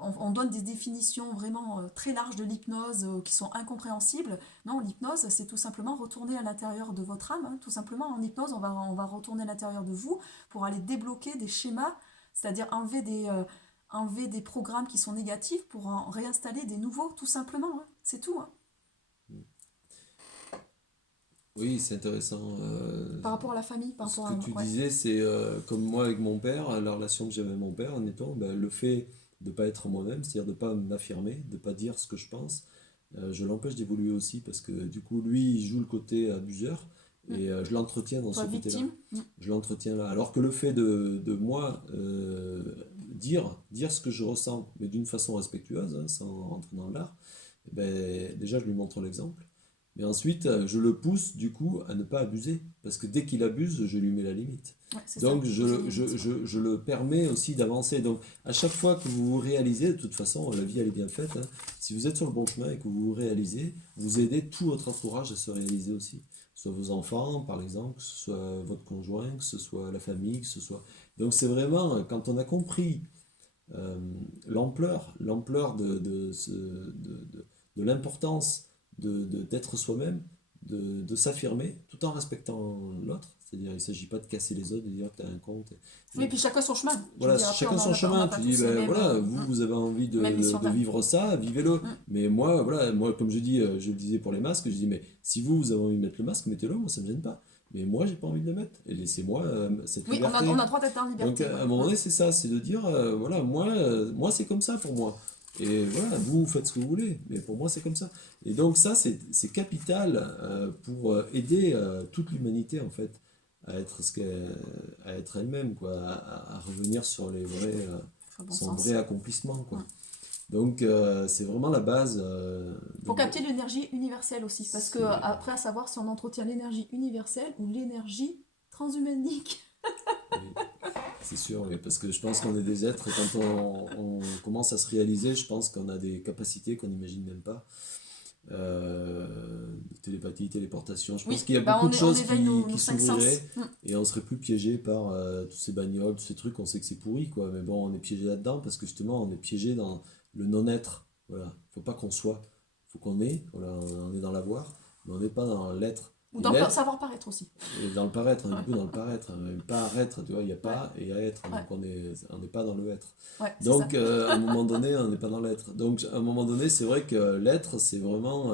on donne des définitions vraiment très larges de l'hypnose qui sont incompréhensibles. Non, l'hypnose, c'est tout simplement retourner à l'intérieur de votre âme, hein. Tout simplement, en hypnose, on va retourner à l'intérieur de vous pour aller débloquer des schémas, c'est-à-dire enlever des programmes qui sont négatifs pour en réinstaller des nouveaux, tout simplement, hein. C'est tout, hein. Oui, c'est intéressant. Par rapport à la famille, par Ce rapport que à... tu Ouais. disais, c'est comme moi avec mon père, la relation que j'avais avec mon père, en étant ben, le fait de ne pas être moi-même, c'est-à-dire de ne pas m'affirmer, de ne pas dire ce que je pense, je l'empêche d'évoluer aussi parce que du coup, lui, il joue le côté abuseur Mm. et je l'entretiens dans ce Toi, côté-là. victime. Mm. Je l'entretiens là. Alors que le fait de moi dire ce que je ressens, mais d'une façon respectueuse, hein, sans rentrer dans l'art, eh ben, déjà, je lui montre l'exemple. Mais ensuite, je le pousse du coup à ne pas abuser. Parce que dès qu'il abuse, je lui mets la limite. Ouais, c'est ça, Donc poser les limites, ouais. je le permets aussi d'avancer. Donc à chaque fois que vous vous réalisez, de toute façon, la vie elle est bien faite, hein. Si vous êtes sur le bon chemin et que vous vous réalisez, vous aidez tout votre entourage à se réaliser aussi. Que ce soit vos enfants, par exemple, que ce soit votre conjoint, que ce soit la famille, que ce soit... Donc c'est vraiment, quand on a compris euh, l'ampleur de l'importance d'être soi-même, de s'affirmer tout en respectant l'autre. C'est-à-dire, il ne s'agit pas de casser les autres, de dire que tu as un compte. Oui, puis chacun son chemin. Je veux Voilà, dire, après, chacun son on n'a chemin. pas Tu dis, tous les ben mêmes, voilà, vous avez envie mêmes missions de de vie. vivre ça, vivez-le. Mm. Mais moi, voilà, moi, comme je dis, je le disais pour les masques, je dis, mais si vous avez envie de mettre le masque, mettez-le, moi, ça ne me gêne pas. Mais moi, j'ai pas envie de le mettre. Et laissez-moi cette Oui, liberté. on a droit d'être en Donc, liberté. à Ouais. un moment donné, c'est ça, c'est de dire, voilà, moi, c'est comme ça pour moi. Et voilà, vous faites ce que vous voulez, mais pour moi, c'est comme ça. Et donc, ça, c'est capital pour aider toute l'humanité, en fait, à être, à être elle-même, quoi, à revenir sur les vrais, Au bon son sens. vrai accomplissement, quoi. Mm. Donc, c'est vraiment la base. Faut capter l'énergie universelle aussi, parce que après, à savoir si on entretient l'énergie universelle ou l'énergie transhumanique. Oui, c'est sûr, oui, parce que je pense qu'on est des êtres, et quand on commence à se réaliser, je pense qu'on a des capacités qu'on n'imagine même pas. De télépathie, téléportation. Je pense Oui, qu'il y a bah beaucoup de on choses éveille nos qui cinq sens. s'ouvriraient et on serait plus piégé par tous ces bagnoles, tous ces trucs. On sait que c'est pourri, quoi. Mais bon, on est piégé là-dedans parce que justement, on est piégé dans le non-être. Voilà. Faut pas qu'on soit. Faut qu'on est. Voilà, on est dans l'avoir, mais on n'est pas dans l'être. Ou Et dans le l'être, savoir paraître aussi. et dans le paraître, on est beaucoup dans le paraître. Même pas à être, tu vois, il y a Ouais, pas et à être. ouais, Donc on n'est pas dans le être. ouais, c'est ça. Donc à un moment donné, on n'est pas dans l'être. Donc à un moment donné, c'est vrai que l'être, c'est vraiment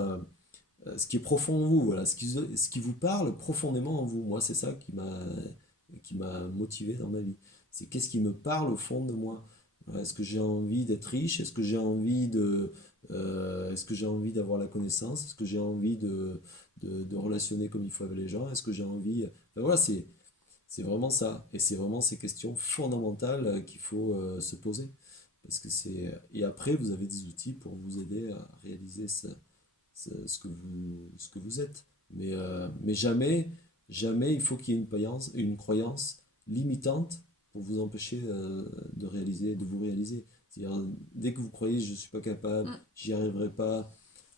ce qui est profond en vous, voilà, ce qui vous parle profondément en vous. Moi, c'est ça qui m'a motivé dans ma vie. C'est qu'est-ce qui me parle au fond de moi. Voilà, est-ce que j'ai envie d'être riche? Est-ce que j'ai envie est-ce que j'ai envie d'avoir la connaissance? Est-ce que j'ai envie de relationner comme il faut avec les gens? Est-ce que j'ai envie... Ben voilà, c'est vraiment ça. Et c'est vraiment ces questions fondamentales qu'il faut se poser. Parce que c'est... Et après, vous avez des outils pour vous aider à réaliser ça ce que vous êtes. Mais jamais, jamais il faut qu'il y ait une croyance limitante pour vous empêcher de réaliser, de vous réaliser. C'est-à-dire, dès que vous croyez je ne suis pas capable, Mm. j'y arriverai pas,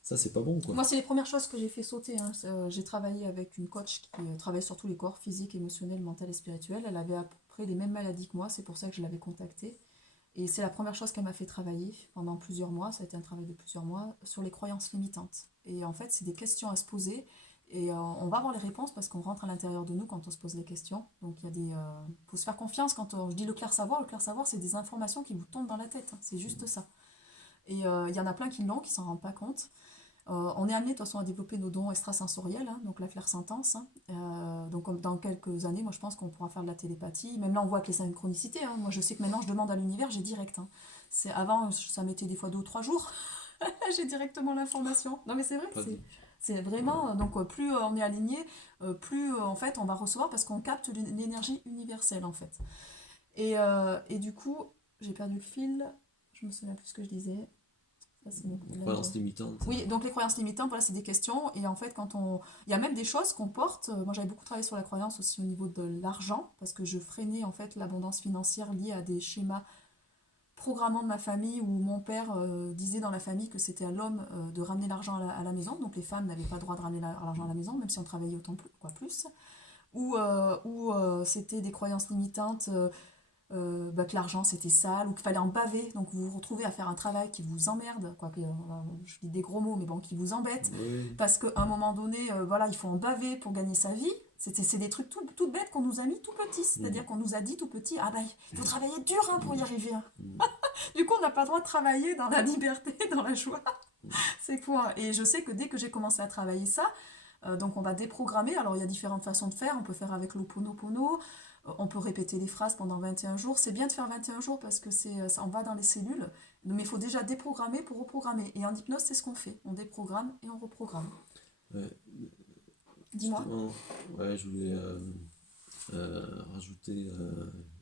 ça c'est pas bon quoi. Moi, c'est les premières choses que j'ai fait sauter. Hein. J'ai travaillé avec une coach qui travaille sur tous les corps, physique, émotionnel, mental et spirituel. Elle avait à peu près les mêmes maladies que moi, c'est pour ça que je l'avais contactée. Et c'est la première chose qu'elle m'a fait travailler pendant plusieurs mois, ça a été un travail de plusieurs mois, sur les croyances limitantes. Et en fait, c'est des questions à se poser. Et on va avoir les réponses parce qu'on rentre à l'intérieur de nous quand on se pose les questions. Donc il y a des, faut se faire confiance quand je dis le clair savoir. Le clair savoir, c'est des informations qui vous tombent dans la tête. Hein. C'est juste ça. Et il y en a plein qui l'ont, qui s'en rendent pas compte. On est amené de toute façon à développer nos dons extrasensoriels, hein, donc la clairsentence. Hein. Donc dans quelques années, moi je pense qu'on pourra faire de la télépathie. Même là, on voit que les synchronicités. Hein. Moi je sais que maintenant je demande à l'univers, j'ai direct. Hein. Avant, ça mettait des fois 2 ou 3 jours. J'ai directement l'information. Non mais c'est vrai, c'est vraiment. Donc plus on est aligné, plus en fait on va recevoir parce qu'on capte l'énergie universelle en fait. Et du coup, j'ai perdu le fil. Je me souviens plus ce que je disais. Ça, c'est mes problèmes Croyance limitante. Oui, donc les croyances limitantes, voilà, c'est des questions. Et en fait, il y a même des choses qu'on porte. Moi, j'avais beaucoup travaillé sur la croyance aussi au niveau de l'argent, parce que je freinais en fait l'abondance financière liée à des schémas programmants de ma famille où mon père disait dans la famille que c'était à l'homme de ramener l'argent à la maison. Donc les femmes n'avaient pas le droit de ramener l'argent à la maison, même si on travaillait autant plus, quoi, plus. Ou c'était des croyances limitantes que l'argent c'était sale ou qu'il fallait en baver, donc vous vous retrouvez à faire un travail qui vous emmerde, quoi, je dis des gros mots, mais bon, qui vous embête, Oui. parce qu'à un moment donné, voilà, il faut en baver pour gagner sa vie. C'est des trucs tout bêtes qu'on nous a mis tout petits, c'est-à-dire qu'on nous a dit tout petit, ah bah il faut travailler dur hein, pour y arriver. Hein. Du coup, on n'a pas le droit de travailler dans la liberté, dans la joie. C'est quoi? Et je sais que dès que j'ai commencé à travailler ça, donc on va déprogrammer. Alors il y a différentes façons de faire. On peut faire avec l'Ho'oponopono. On peut répéter les phrases pendant 21 jours. C'est bien de faire 21 jours parce que on va dans les cellules. Mais il faut déjà déprogrammer pour reprogrammer. Et en hypnose, c'est ce qu'on fait. On déprogramme et on reprogramme. Ouais, Dis-moi. justement, ouais, je voulais rajouter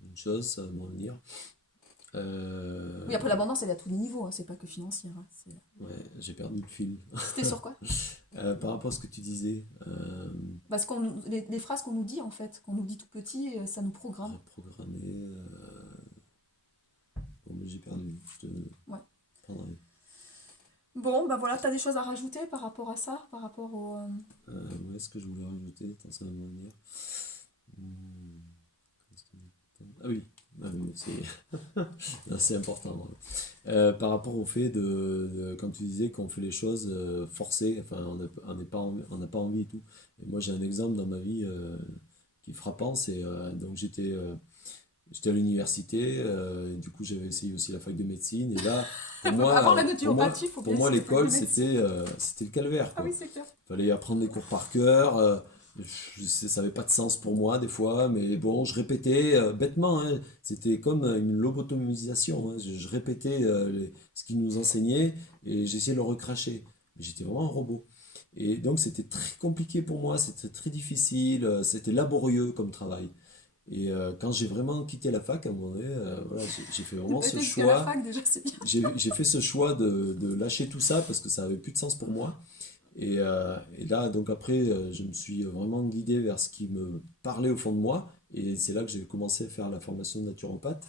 une chose, ça va m'en venir. Oui, après l'abondance, elle est à tous les niveaux. Hein. C'est pas que financière. Hein. Ouais, j'ai perdu le fil. C'était sur quoi? Par rapport à ce que tu disais, Parce que les phrases qu'on nous dit, en fait, qu'on nous dit tout petit, ça nous programme. reprogrammer. Bon, mais j'ai perdu. Je te Ouais. prendrai. Bon, bah voilà, t'as des choses à rajouter par rapport à ça, par rapport au... Ouais, ce que je voulais rajouter, attends, ça va m'en venir. Ah oui, Ah oui, non, c'est important. Ouais. Par rapport au fait quand tu disais qu'on fait les choses forcées, enfin, on n'a pas envie et tout. Et moi, j'ai un exemple dans ma vie qui est frappant. Donc, j'étais à l'université, et du coup, j'avais essayé aussi la fac de médecine. Et là, Avant la naturopathie, il faut pour bien moi, essayer de faire l'école, du médecine. c'était le calvaire, Ah oui, quoi. c'est clair. Fallait apprendre les cours par cœur. Ça n'avait pas de sens pour moi des fois, mais bon, je répétais bêtement, hein. C'était comme une lobotomisation, hein. Je répétais ce qu'ils nous enseignaient et j'essayais de le recracher. Mais j'étais vraiment un robot. Et donc c'était très compliqué pour moi, c'était très difficile, c'était laborieux comme travail. Et quand j'ai vraiment quitté la fac, à un moment donné, voilà, j'ai fait J'ai vraiment pas ce été jusqu'à la choix. fac déjà, c'est bien. J'ai fait ce choix de lâcher tout ça parce que ça avait plus de sens pour moi. Et là, donc après, je me suis vraiment guidé vers ce qui me parlait au fond de moi. Et c'est là que j'ai commencé à faire la formation de naturopathe.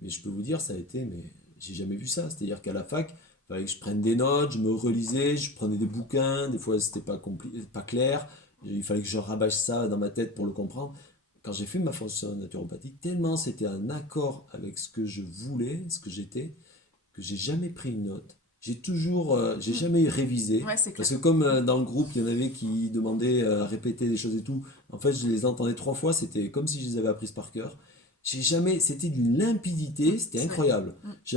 Mais je peux vous dire, ça a été, mais j'ai jamais vu ça. C'est-à-dire qu'à la fac, il fallait que je prenne des notes, je me relisais, je prenais des bouquins, des fois c'était pas clair. Il fallait que je rabâche ça dans ma tête pour le comprendre. Quand j'ai fait ma formation de naturopathie, tellement c'était un accord avec ce que je voulais, ce que j'étais, que j'ai jamais pris une note. J'ai Mm. jamais révisé. Ouais, c'est Parce clair. que comme dans le groupe, il y en avait qui demandaient à répéter des choses et tout, en fait, je les entendais 3 fois, c'était comme si je les avais apprises par cœur. J'ai jamais, c'était d'une limpidité, c'était C'est... incroyable. Mm.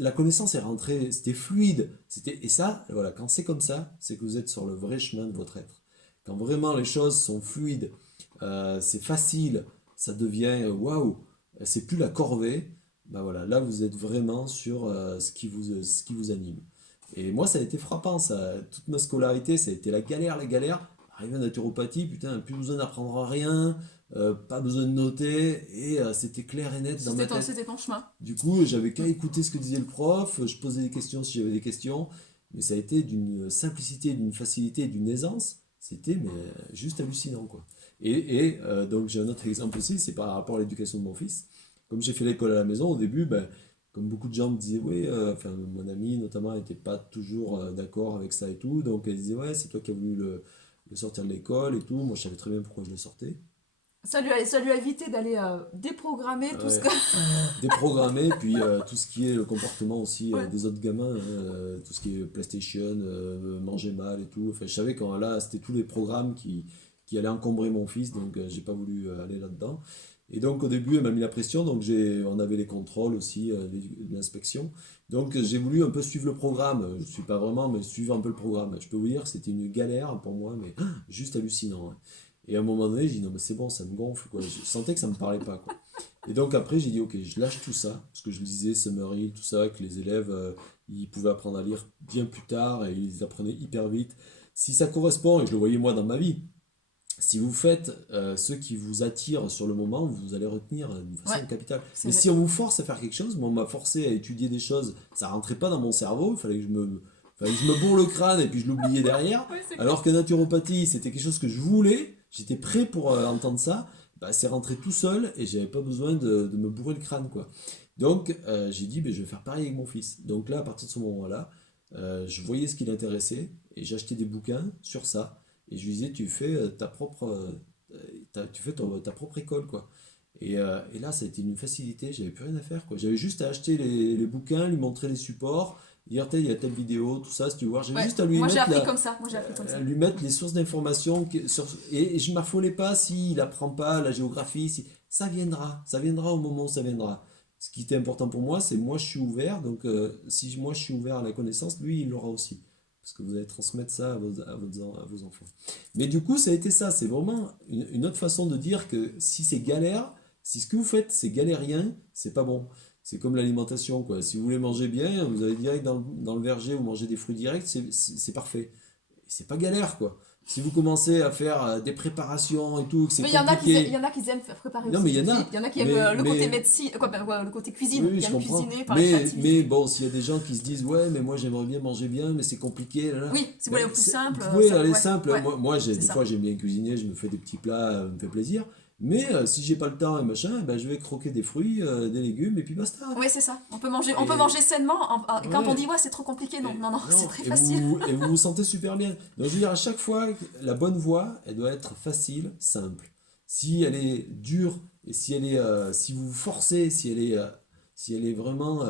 La connaissance est rentrée, c'était fluide. Et ça, voilà, quand c'est comme ça, c'est que vous êtes sur le vrai chemin de votre être. Quand vraiment les choses sont fluides, c'est facile, ça devient waouh, c'est plus la corvée, bah voilà, là vous êtes vraiment sur ce qui vous anime. Et moi ça a été frappant, ça, toute ma scolarité ça a été la galère, la galère. Arrivé à naturopathie, putain, plus besoin d'apprendre rien, pas besoin de noter, et c'était clair et net dans ma tête. C'était ton chemin. Du coup, j'avais qu'à écouter ce que disait le prof, je posais des questions si j'avais des questions, mais ça a été d'une simplicité, d'une facilité, d'une aisance, c'était mais juste hallucinant quoi. Donc j'ai un autre exemple aussi, c'est par rapport à l'éducation de mon fils. Comme j'ai fait l'école à la maison au début, ben, comme beaucoup de gens me disaient, oui, enfin mon ami notamment n'était pas toujours d'accord avec ça et tout, donc elle disait, ouais, c'est toi qui as voulu le sortir de l'école et tout, moi je savais très bien pourquoi je le sortais. Ça lui a évité d'aller déprogrammer tout ce Ouais, que... déprogrammé, puis tout ce qui est le comportement aussi Ouais. des autres gamins, hein, tout ce qui est PlayStation, manger mal et tout. Enfin, je savais quand là, c'était tous les programmes qui allaient encombrer mon fils, donc j'ai pas voulu aller là-dedans. Et donc au début, elle m'a mis la pression, donc on avait les contrôles aussi, l'inspection. Donc j'ai voulu un peu suivre le programme. Je suis pas vraiment, mais suivre un peu le programme. Je peux vous dire que c'était une galère pour moi, mais juste hallucinant, hein. Et à un moment donné, j'ai dit non, mais c'est bon, ça me gonfle, quoi. Je sentais que ça me parlait pas, quoi. Et donc après, j'ai dit, ok, je lâche tout ça, parce que je lisais Summerhill, tout ça, que les élèves, ils pouvaient apprendre à lire bien plus tard, et ils apprenaient hyper vite. Si ça correspond, et je le voyais moi dans ma vie, si vous faites ce qui vous attire sur le moment, vous allez retenir d'une Ouais, façon capitale. c'est Mais vrai. si on vous force à faire quelque chose, moi on m'a forcé à étudier des choses, ça rentrait pas dans mon cerveau, fallait que je me bourre le crâne et puis je l'oubliais derrière. Ouais, c'est clair. Alors que naturopathie, c'était quelque chose que je voulais, j'étais prêt pour entendre ça, bah, c'est rentré tout seul et j'avais pas besoin de me bourrer le crâne, quoi. Donc j'ai dit, ben, je vais faire pareil avec mon fils. Donc là, à partir de ce moment-là, je voyais ce qui l'intéressait et j'achetais des bouquins sur ça. Et je lui disais, tu fais ta propre école, quoi. Et là, ça a été une facilité, j'avais plus rien à faire, quoi. J'avais juste à acheter les bouquins, lui montrer les supports, dire, il y a telle vidéo, tout ça, si tu veux voir. J'avais Ouais, juste à lui moi j'ai mettre appris comme ça. Moi j'ai appris comme ça. lui mettre les sources d'informations et je m'affolais pas s'il apprend pas la géographie, ça viendra au moment où ça viendra. Ce qui était important pour moi, c'est moi je suis ouvert, donc si moi je suis ouvert à la connaissance, lui il l'aura aussi. Parce que vous allez transmettre ça à vos enfants. Mais du coup, ça a été ça. C'est vraiment une autre façon de dire que si c'est galère, si ce que vous faites c'est galérien, c'est pas bon. C'est comme l'alimentation, quoi. Si vous voulez manger bien, vous allez direct dans le verger, vous mangez des fruits directs, c'est parfait. Et c'est pas galère, quoi. Si vous commencez à faire des préparations et tout, que c'est Mais il y compliqué. en a qui aiment préparer Non, aussi mais il y vite en vite. a. Il y en a qui aiment le côté Mais médecine, quoi, le côté oui, cuisine, oui, qui je aiment comprends. cuisiner par la Mais créativité. bon, s'il y a des gens qui se disent, ouais, mais moi j'aimerais bien manger bien, mais c'est compliqué, là, là. Oui, si vous voulez Ben, au plus simple, vous pouvez ça, aller ouais, simple. ouais, c'est Des ça. fois, j'aime bien cuisiner, je me fais des petits plats, ça me fait plaisir. Mais si j'ai pas le temps et machin, ben, je vais croquer des fruits, des légumes, et puis basta. Oui, c'est ça. On peut Et manger sainement. Quand on dit ouais, ouais, c'est trop compliqué, non, non, non, c'est non, très facile. et vous vous sentez super bien. Donc je veux dire, à chaque fois, la bonne voie, elle doit être facile, simple. Si elle est dure Et si elle est, si vous vous forcez, si elle est vraiment,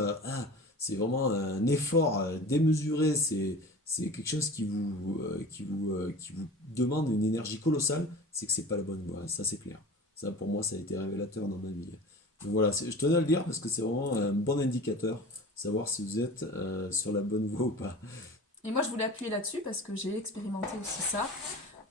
c'est vraiment un effort démesuré, c'est quelque chose qui vous demande une énergie colossale, c'est que c'est pas la bonne voie. Ça, c'est clair. Ça, pour moi, ça a été révélateur dans ma vie. Donc voilà, je tenais à le dire parce que c'est vraiment un bon indicateur, savoir si vous êtes sur la bonne voie ou pas. Et moi, je voulais appuyer là-dessus parce que j'ai expérimenté aussi ça.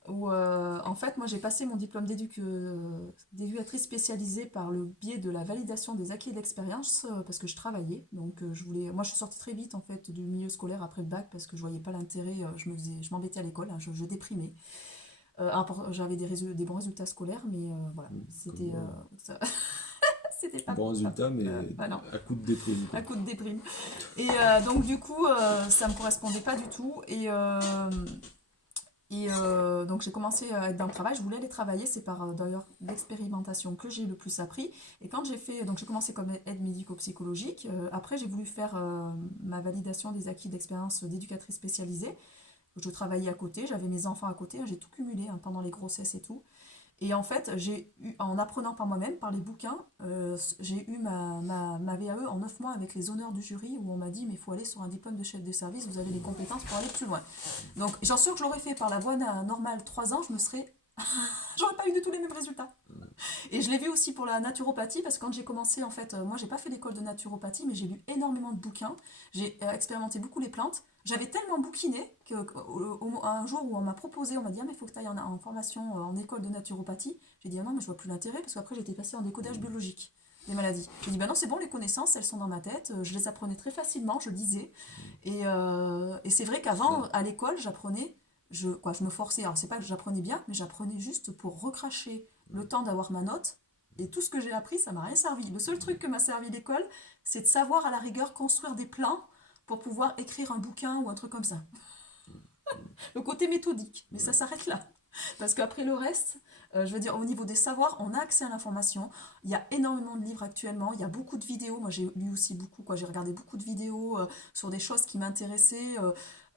Où, en fait, moi, j'ai passé mon diplôme d'éducatrice spécialisée par le biais de la validation des acquis d'expérience parce que je travaillais. Donc, moi, je suis sortie très vite en fait du milieu scolaire après le bac parce que je voyais pas l'intérêt. Je m'embêtais à l'école, hein, je déprimais. J'avais des bons résultats scolaires, mais voilà, Comme moi. c'était pas, Bon résultat, mais bah non, à coup de déprime, un quoi. coup de déprime. Et donc, du coup, ça me correspondait pas du tout. Donc j'ai commencé à être dans le travail, je voulais aller travailler, c'est par d'ailleurs l'expérimentation que j'ai le plus appris. Et quand j'ai commencé comme aide médico-psychologique, après j'ai voulu faire ma validation des acquis d'expérience d'éducatrice spécialisée. Je travaillais à côté, j'avais mes enfants à côté, hein, j'ai tout cumulé hein, pendant les grossesses et tout. Et en fait, en apprenant par moi-même, par les bouquins, j'ai eu ma VAE en 9 mois avec les honneurs du jury où on m'a dit mais il faut aller sur un diplôme de chef de service, vous avez les compétences pour aller plus loin. Donc j'en suis sûre que je l'aurais fait par la voie normale 3 ans, j'aurais pas eu du tout les mêmes résultats. Et je l'ai vu aussi pour la naturopathie, parce que quand j'ai commencé, en fait, moi j'ai pas fait l'école de naturopathie, mais j'ai lu énormément de bouquins, j'ai expérimenté beaucoup les plantes. J'avais tellement bouquiné qu'un jour où on m'a proposé, on m'a dit ah mais il faut que tu ailles en formation en école de naturopathie. J'ai dit ah non mais je vois plus l'intérêt parce qu'après j'étais passée en décodage biologique des maladies. J'ai dit bah non c'est bon les connaissances elles sont dans ma tête, je les apprenais très facilement, je lisais. Et c'est vrai qu'avant à l'école j'apprenais, je me forçais, alors c'est pas que j'apprenais bien, mais j'apprenais juste pour recracher le temps d'avoir ma note. Et tout ce que j'ai appris, ça m'a rien servi. Le seul truc que m'a servi l'école, c'est de savoir à la rigueur construire des plans pour pouvoir écrire un bouquin ou un truc comme ça. Le côté méthodique, mais ça s'arrête là. Parce qu'après le reste, je veux dire, au niveau des savoirs, on a accès à l'information. Il y a énormément de livres actuellement, il y a beaucoup de vidéos. Moi, j'ai lu aussi beaucoup, quoi. J'ai regardé beaucoup de vidéos sur des choses qui m'intéressaient.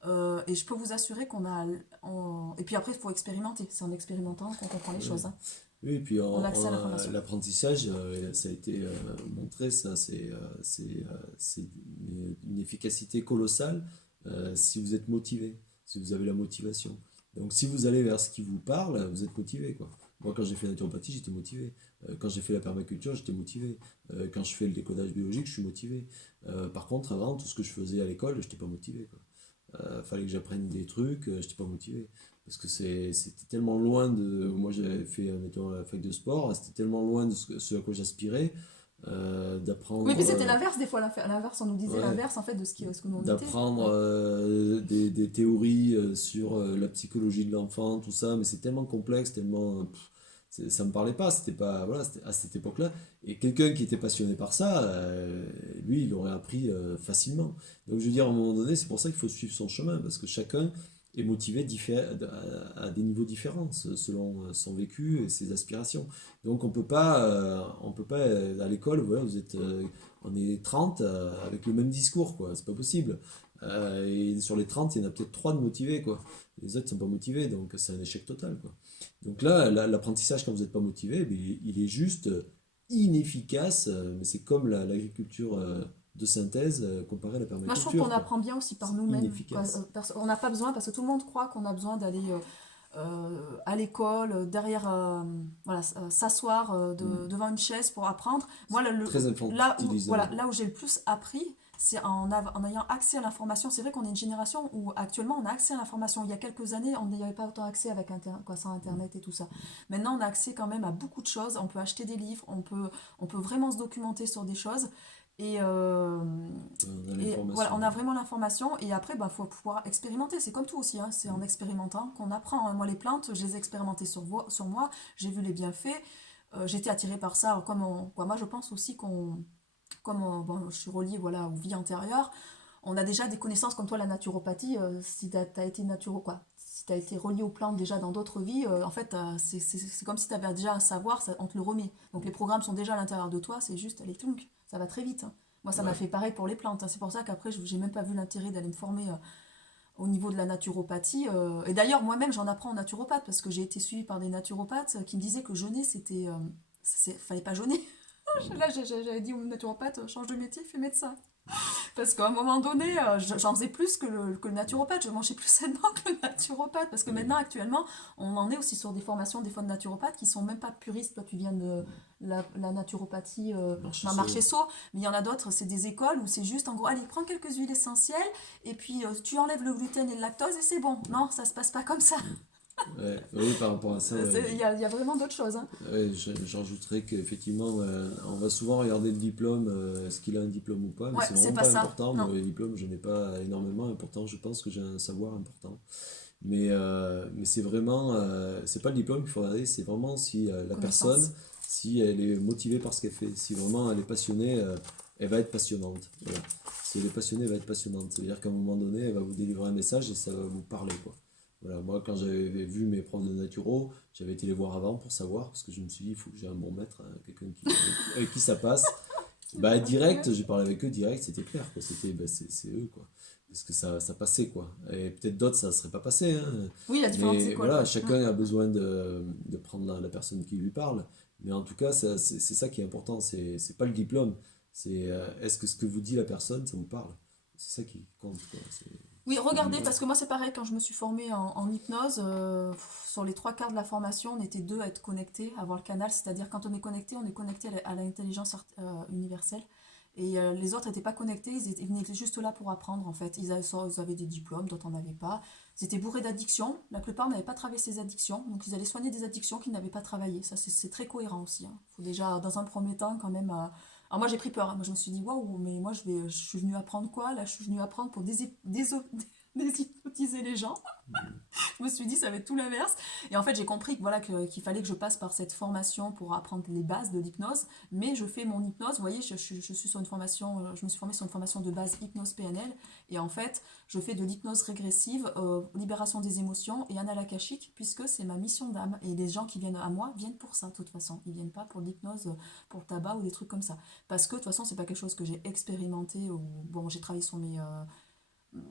Et je peux vous assurer Et puis après, il faut expérimenter. C'est en expérimentant qu'on comprend les Ouais. choses, hein. Oui, et puis On a accès à l'information. l'apprentissage, ça a été montré, ça, c'est une efficacité colossale si vous êtes motivé, si vous avez la motivation. Donc si vous allez vers ce qui vous parle, vous êtes motivé, quoi. Moi, quand j'ai fait la naturopathie, j'étais motivé. Quand j'ai fait la permaculture, j'étais motivé. Quand je fais le décodage biologique, je suis motivé. Par contre, avant, tout ce que je faisais à l'école, je n'étais pas motivé, quoi. Fallait que j'apprenne des trucs, j'étais pas motivé. Parce que c'était tellement loin de. Moi, j'avais fait, mettons, la fac de sport, c'était tellement loin de ce à quoi j'aspirais, Oui, d'apprendre. puis c'était l'inverse des fois. L'inverse, on nous disait Ouais, l'inverse en fait de ce que nous on était. d'apprendre Ouais. des théories sur la psychologie de l'enfant, tout ça, mais c'est tellement complexe, tellement. Ça me parlait pas, c'était pas. Voilà, c'était à cette époque-là. Et quelqu'un qui était passionné par ça, lui, il aurait appris facilement. Donc je veux dire, à un moment donné, c'est pour ça qu'il faut suivre son chemin, parce que chacun est motivé à des niveaux différents, selon son vécu et ses aspirations. Donc on peut pas à l'école, voilà, on est 30 avec le même discours, quoi, c'est pas possible. Et sur les 30 il y en a peut-être 3 de motivés, quoi. Les autres sont pas motivés, donc c'est un échec total, quoi. Donc là, l'apprentissage, quand vous n'êtes pas motivé, ben, il est juste inefficace, mais c'est comme l'agriculture de synthèse comparée à la Moi, je trouve qu'on permaculture, quoi. apprend bien aussi par C'est nous-mêmes, quoi. inefficace. On n'a pas besoin, parce que tout le monde croit qu'on a besoin d'aller à l'école, derrière, voilà, s'asseoir Hmm. devant une chaise pour apprendre. Moi, Très voilà, infantilisant. là où j'ai le plus appris, c'est en ayant accès à l'information. C'est vrai qu'on est une génération où actuellement on a accès à l'information. Il y a quelques années, on n'y avait pas autant accès avec quoi, sans Internet et tout ça. Maintenant, on a accès quand même à beaucoup de choses. On peut acheter des livres, on peut vraiment se documenter sur des choses. Et, euh, On a et voilà, on l'information. a vraiment l'information et après, il faut pouvoir expérimenter. C'est comme tout aussi, hein. C'est en expérimentant qu'on apprend, hein. Moi, les plantes, je les ai expérimentées sur moi, j'ai vu les bienfaits, j'étais attirée par ça. Quoi, moi, je pense aussi bon, je suis reliée voilà, aux vies antérieures, on a déjà des connaissances comme toi, la naturopathie, si tu as été quoi. Si tu as été relié aux plantes déjà dans d'autres vies, en fait, c'est comme si tu avais déjà un savoir, on te le remet. Donc les programmes sont déjà à l'intérieur de toi, c'est juste, allez, tlunk, ça va très vite, hein. Moi, ça m'a Ouais. fait pareil pour les plantes, hein. C'est pour ça qu'après, je n'ai même pas vu l'intérêt d'aller me former au niveau de la naturopathie. Et d'ailleurs, moi-même, j'en apprends en naturopathe parce que j'ai été suivie par des naturopathes qui me disaient que jeûner, fallait pas jaunir. Là, j'avais dit au naturopathe, change de métier, fais médecin. Parce qu'à un moment donné, j'en faisais plus que le naturopathe, je mangeais plus sainement que le naturopathe. Parce que maintenant, actuellement, on en est aussi sur des formations, des fois de naturopathes qui sont même pas puristes. Toi, tu viens de la naturopathie Marché dans saut. Marchesso, mais il y en a d'autres, c'est des écoles où c'est juste en gros, allez, prends quelques huiles essentielles et puis tu enlèves le gluten et le lactose et c'est bon. Non, ça se passe pas comme ça. Ouais, oui, par rapport à ça, ouais. Il y a vraiment d'autres choses. Hein. Ouais, j'ajouterais qu'effectivement, on va souvent regarder le diplôme, est-ce qu'il a un diplôme ou pas, mais Ouais, c'est c'est vraiment pas pas ça. important. Non, Moi, les diplômes, je n'ai pas énormément, et pourtant, je pense que j'ai un savoir important. Mais c'est vraiment, c'est pas le diplôme qu'il faut regarder, c'est vraiment si la personne, connaissance. si elle est motivée par ce qu'elle fait, si vraiment elle est passionnée, elle va être passionnante. Voilà. Si elle est passionnée, elle va être passionnante. C'est-à-dire qu'à un moment donné, elle va vous délivrer un message et ça va vous parler, quoi. Voilà, moi, quand j'avais vu mes profs de naturo, j'avais été les voir avant pour savoir, parce que je me suis dit, il faut que j'ai un bon maître, hein, quelqu'un avec qui ça passe. Bah, direct, j'ai parlé avec eux direct, c'était clair, quoi. C'était, bah, c'est eux, quoi. Parce que ça passait, quoi. Et peut-être d'autres, ça ne serait pas passé, hein. Oui, il y a différentes Mais écoles, voilà, ouais. chacun a besoin de prendre la personne qui lui parle. Mais en tout cas, c'est ça qui est important. C'est pas le diplôme. C'est est-ce que ce que vous dit la personne, ça vous parle? C'est ça qui compte, quoi. Oui, C'est du regardez, vrai. parce que moi c'est pareil, quand je me suis formée en hypnose, sur les trois quarts de la formation, on était deux à être connectés, à voir le canal, c'est-à-dire quand on est connecté à l'intelligence universelle, et les autres n'étaient pas connectés, ils venaient juste là pour apprendre en fait. Ils avaient des diplômes, d'autres n'en avaient pas. Ils étaient bourrés d'addictions, la plupart n'avaient pas travaillé ces addictions, donc ils allaient soigner des addictions qu'ils n'avaient pas travaillées. Ça c'est très cohérent aussi. Il faut déjà, dans un premier temps, quand même. Alors moi j'ai pris peur, hein. Moi je me suis dit waouh, mais moi je suis venue apprendre quoi? Là je suis venue apprendre pour déshypnotiser les gens. Je me suis dit ça va être tout l'inverse. Et en fait j'ai compris que, voilà, qu'il fallait que je passe par cette formation pour apprendre les bases de l'hypnose. Mais je fais mon hypnose, vous voyez, je suis sur une formation, je me suis formée sur une formation de base hypnose PNL. Et en fait je fais de l'hypnose régressive, libération des émotions et anal akashique, puisque c'est ma mission d'âme. Et les gens qui viennent à moi viennent pour ça de toute façon. Ils viennent pas pour l'hypnose, pour le tabac ou des trucs comme ça. Parce que de toute façon c'est pas quelque chose que j'ai expérimenté. Ou, bon, j'ai travaillé sur mes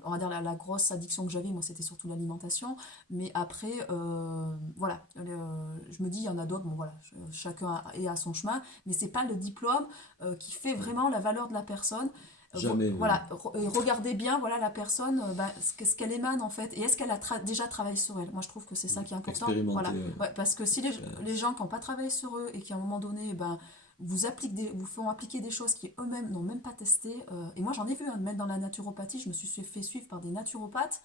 on va dire la grosse addiction que j'avais, moi c'était surtout l'alimentation, mais après, voilà, je me dis, il y en a d'autres, bon voilà, chacun est à son chemin, mais c'est pas le diplôme qui fait vraiment la valeur de la personne. Jamais, même. Voilà, et regardez bien, voilà, la personne, ce qu'elle émane en fait, et est-ce qu'elle a déjà travaillé sur elle. Moi je trouve que c'est ça qui est important, Expérimenter, voilà. ouais. Ouais, parce que si Euh, les gens qui n'ont pas travaillé sur eux et qui à un moment donné, vous font appliquer des choses qui eux-mêmes n'ont même pas testé. Et moi, j'en ai vu, hein, même dans la naturopathie, je me suis fait suivre par des naturopathes.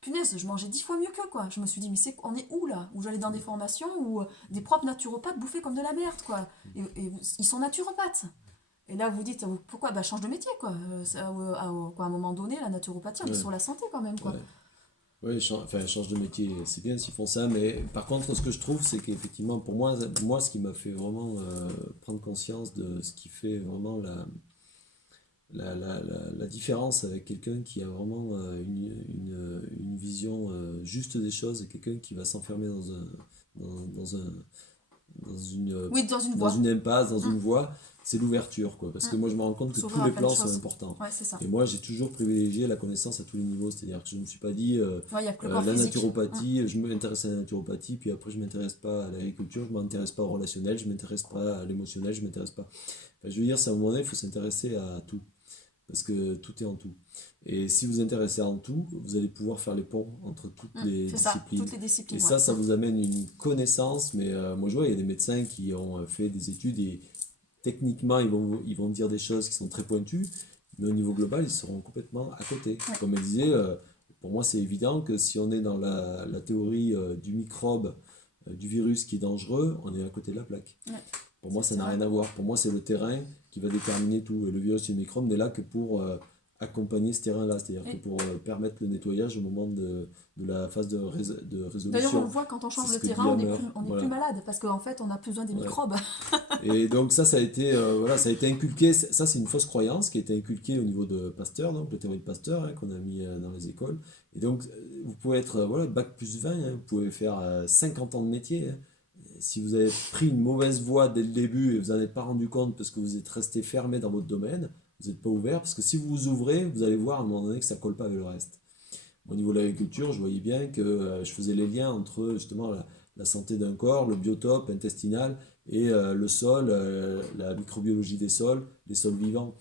Punaise, je mangeais 10 fois mieux qu'eux, quoi. Je me suis dit, mais on est où là? Où j'allais dans des formations où des propres naturopathes bouffaient comme de la merde, quoi. Et ils sont naturopathes. Et là, vous dites, pourquoi? Bah, change de métier, quoi. Quoi. À un moment donné, la naturopathie, on est ouais, sur la santé quand même, quoi. ouais. Ouais, enfin, change de métier, c'est bien s'ils font ça, mais par contre, ce que je trouve, c'est qu'effectivement, pour moi, ce qui m'a fait vraiment prendre conscience de ce qui fait vraiment la différence avec quelqu'un qui a vraiment une vision juste des choses et quelqu'un qui va s'enfermer dans un, dans une, Oui, dans une dans voie. une impasse, dans Hum, une voie, c'est l'ouverture, quoi. Parce que hum. moi, je me rends compte que tous S'ouvrir à les plein de plans sont choses. importants. Ouais, c'est ça. Et moi, j'ai toujours privilégié la connaissance à tous les niveaux. C'est-à-dire que je ne me suis pas dit, Ouais, il n'y a que le corps la physique. Hum. naturopathie, je m'intéresse à la naturopathie, puis après, je ne m'intéresse pas à l'agriculture, je ne m'intéresse pas au relationnel, je ne m'intéresse pas à l'émotionnel, je ne m'intéresse pas. Enfin, je veux dire, c'est à un moment donné, il faut s'intéresser à tout. Parce que tout est en tout. Et si vous vous intéressez en tout, vous allez pouvoir faire les ponts entre toutes les C'est ça, disciplines. toutes les Et disciplines, ouais. ça vous amène une connaissance. Mais moi, je vois, il y a des médecins qui ont fait des études et techniquement, ils vont dire des choses qui sont très pointues, mais au niveau global, ils seront complètement à côté. Ouais. Comme elle disait, pour moi, c'est évident que si on est dans la théorie du microbe, du virus qui est dangereux, on est à côté de la plaque. Ouais, Pour moi, ça c'est n'a vrai. rien à voir. Pour moi, c'est le terrain qui va déterminer tout. Et le virus et le microbe n'est là que pour accompagner ce terrain-là, c'est-à-dire que Et pour permettre le nettoyage au moment de la phase de d'ailleurs, on le résolution. voit quand on C'est change ce de que terrain, dit on est Hammer. plus, on est plus Voilà. malade parce qu'en fait, on a plus besoin des Ouais. microbes. Et donc ça a été, voilà, ça a été inculqué, ça c'est une fausse croyance qui a été inculquée au niveau de Pasteur, donc la théorie de Pasteur, hein, qu'on a mis dans les écoles. Et donc vous pouvez être, voilà, bac plus 20, hein, vous pouvez faire 50 ans de métier, hein. Si vous avez pris une mauvaise voie dès le début et vous n'en êtes pas rendu compte parce que vous êtes resté fermé dans votre domaine, vous n'êtes pas ouvert, parce que si vous vous ouvrez, vous allez voir à un moment donné que ça ne colle pas avec le reste. Au niveau de l'agriculture, je voyais bien que je faisais les liens entre justement la santé d'un corps, le biotope intestinal et le sol, la microbiologie des sols, les sols vivants.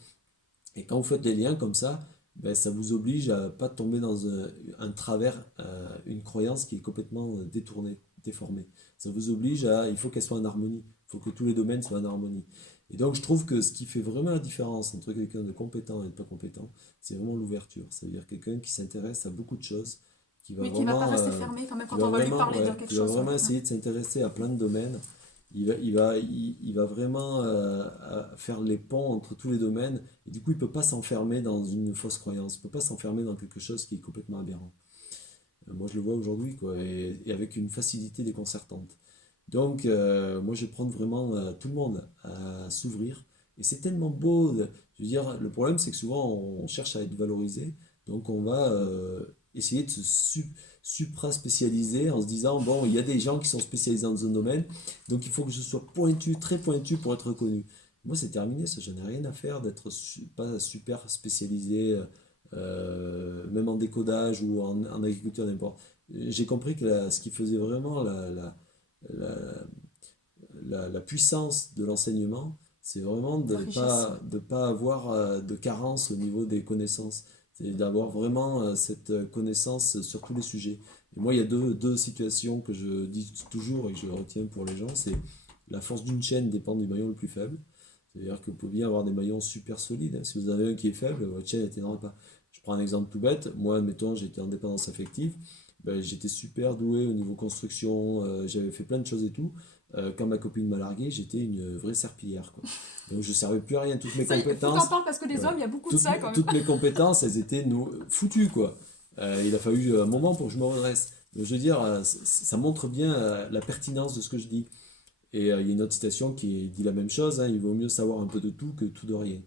Et quand vous faites des liens comme ça, ben, ça vous oblige à pas tomber dans un travers, une croyance qui est complètement détournée, déformée. Ça vous oblige il faut qu'elle soit en harmonie. Il faut que tous les domaines soient en harmonie. Et donc je trouve que ce qui fait vraiment la différence entre quelqu'un de compétent et de pas compétent, c'est vraiment l'ouverture. Ça veut dire quelqu'un qui s'intéresse à beaucoup de choses, Oui, qui va pas rester fermé quand même quand on va lui parler de quelque qui va chose. vraiment Ouais. essayer de s'intéresser à plein de domaines. Il va vraiment faire les ponts entre tous les domaines. Et du coup, il ne peut pas s'enfermer dans une fausse croyance. Il ne peut pas s'enfermer dans quelque chose qui est complètement aberrant. Moi, je le vois aujourd'hui, quoi, et avec une facilité déconcertante. Donc, moi, je prends vraiment tout le monde à s'ouvrir. Et c'est tellement beau. Je veux dire, le problème, c'est que souvent, on cherche à être valorisé. Donc, on va essayer de se supra-spécialiser en se disant, bon, il y a des gens qui sont spécialisés dans un domaine, donc il faut que je sois pointu, très pointu pour être reconnu. Moi, c'est terminé, ça, j'en ai rien à faire d'être pas super spécialisé, même en décodage ou en agriculture, n'importe. J'ai compris que ce qui faisait vraiment la, la puissance de l'enseignement, c'est vraiment La richesse. de pas avoir de carence au niveau des connaissances. C'est d'avoir vraiment cette connaissance sur tous les sujets. Et moi, il y a deux situations que je dis toujours et que je retiens pour les gens. C'est la force d'une chaîne dépend du maillon le plus faible. C'est-à-dire que vous pouvez bien avoir des maillons super solides, hein. Si vous en avez un qui est faible, votre chaîne ne tiendra pas. Je prends un exemple tout bête. Moi, admettons, j'étais en dépendance affective. Ben, j'étais super doué au niveau construction. J'avais fait plein de choses et tout. Quand ma copine m'a largué, j'étais une vraie serpillière, quoi. Donc je servais plus à rien. Toutes mes Ça, il faut t'en compétences, parler parce que les ouais, hommes, il y a beaucoup de ça quand même. toutes mes compétences, elles étaient foutues, quoi. Il a fallu un moment pour que je me redresse. Donc je veux dire, ça montre bien la pertinence de ce que je dis. Et il y a une autre citation qui dit la même chose, hein, il vaut mieux savoir un peu de tout que tout de rien.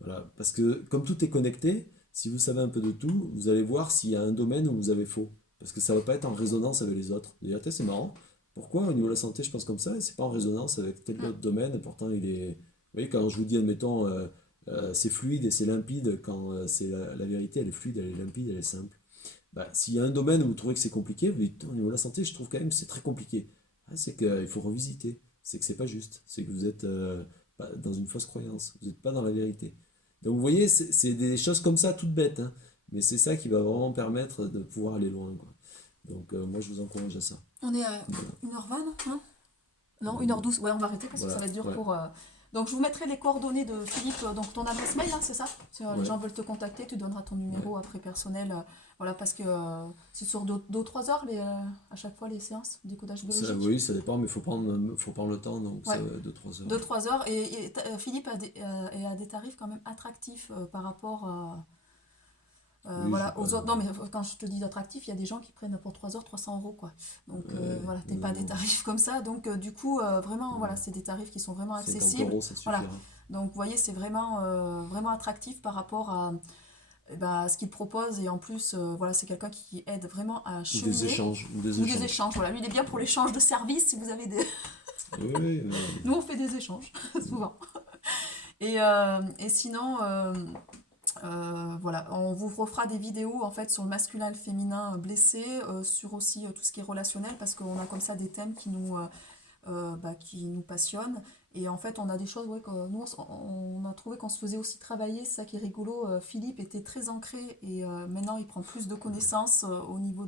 Voilà. Parce que comme tout est connecté, si vous savez un peu de tout, vous allez voir s'il y a un domaine où vous avez faux. Parce que ça ne va pas être en résonance avec les autres. Vous allez dire, tiens, c'est marrant. Pourquoi au niveau de la santé je pense comme ça et c'est pas en résonance avec tel autre domaine et pourtant il est. Vous voyez, quand je vous dis, admettons, c'est fluide et c'est limpide, quand c'est la vérité, elle est fluide, elle est limpide, elle est simple. Bah, s'il y a un domaine où vous trouvez que c'est compliqué, vous dites, au niveau de la santé, je trouve quand même que c'est très compliqué. Ah, c'est qu'il faut revisiter. C'est que c'est pas juste. C'est que vous êtes dans une fausse croyance. Vous n'êtes pas dans la vérité. Donc vous voyez, c'est des choses comme ça, toutes bêtes, hein. Mais c'est ça qui va vraiment permettre de pouvoir aller loin, quoi. Donc moi, je vous encourage à ça. On est à 1h20, hein? Non, Euh, 1h12. Ouais, on va arrêter parce que ça voilà, va être dur ouais, pour. Donc, je vous mettrai les coordonnées de Philippe, donc ton adresse mail, hein, c'est ça? Si les ouais, gens veulent te contacter, tu donneras ton ouais. numéro après personnel. Voilà, parce que c'est sur 2 ou 3 heures à chaque fois les séances de décodage Ça, biologique. oui, ça dépend, mais faut prendre le temps, donc ça Ouais, va être de 3 heures. 2 ou 3 heures. Et Philippe a des tarifs quand même attractifs par rapport Oui, je sais voilà, pas. aux autres. Non, mais quand je te dis attractif, il y a des gens qui prennent pour 3 heures 300 € quoi. Donc Ouais, voilà, t'es non, pas des non, tarifs comme ça. Donc du coup, vraiment, voilà, non. c'est des tarifs qui sont vraiment 50 accessibles. euros, ça Voilà. suffira. Donc vous voyez, c'est vraiment, vraiment attractif par rapport à ce qu'il propose. Et en plus, voilà, c'est quelqu'un qui aide vraiment à Ou des cheminer. échanges, ou des Ou des échanges. échanges. Voilà, lui, il est bien pour l'échange de services si vous avez des. Oui, oui, Nous, on fait des échanges, souvent. Et sinon, voilà, on vous refera des vidéos en fait sur le masculin et le féminin blessé, sur aussi tout ce qui est relationnel, parce qu'on a comme ça des thèmes qui nous passionnent. Et en fait, on a des choses, ouais, que nous, on a trouvé qu'on se faisait aussi travailler, c'est ça qui est rigolo. Philippe était très ancré et maintenant il prend plus de connaissances au niveau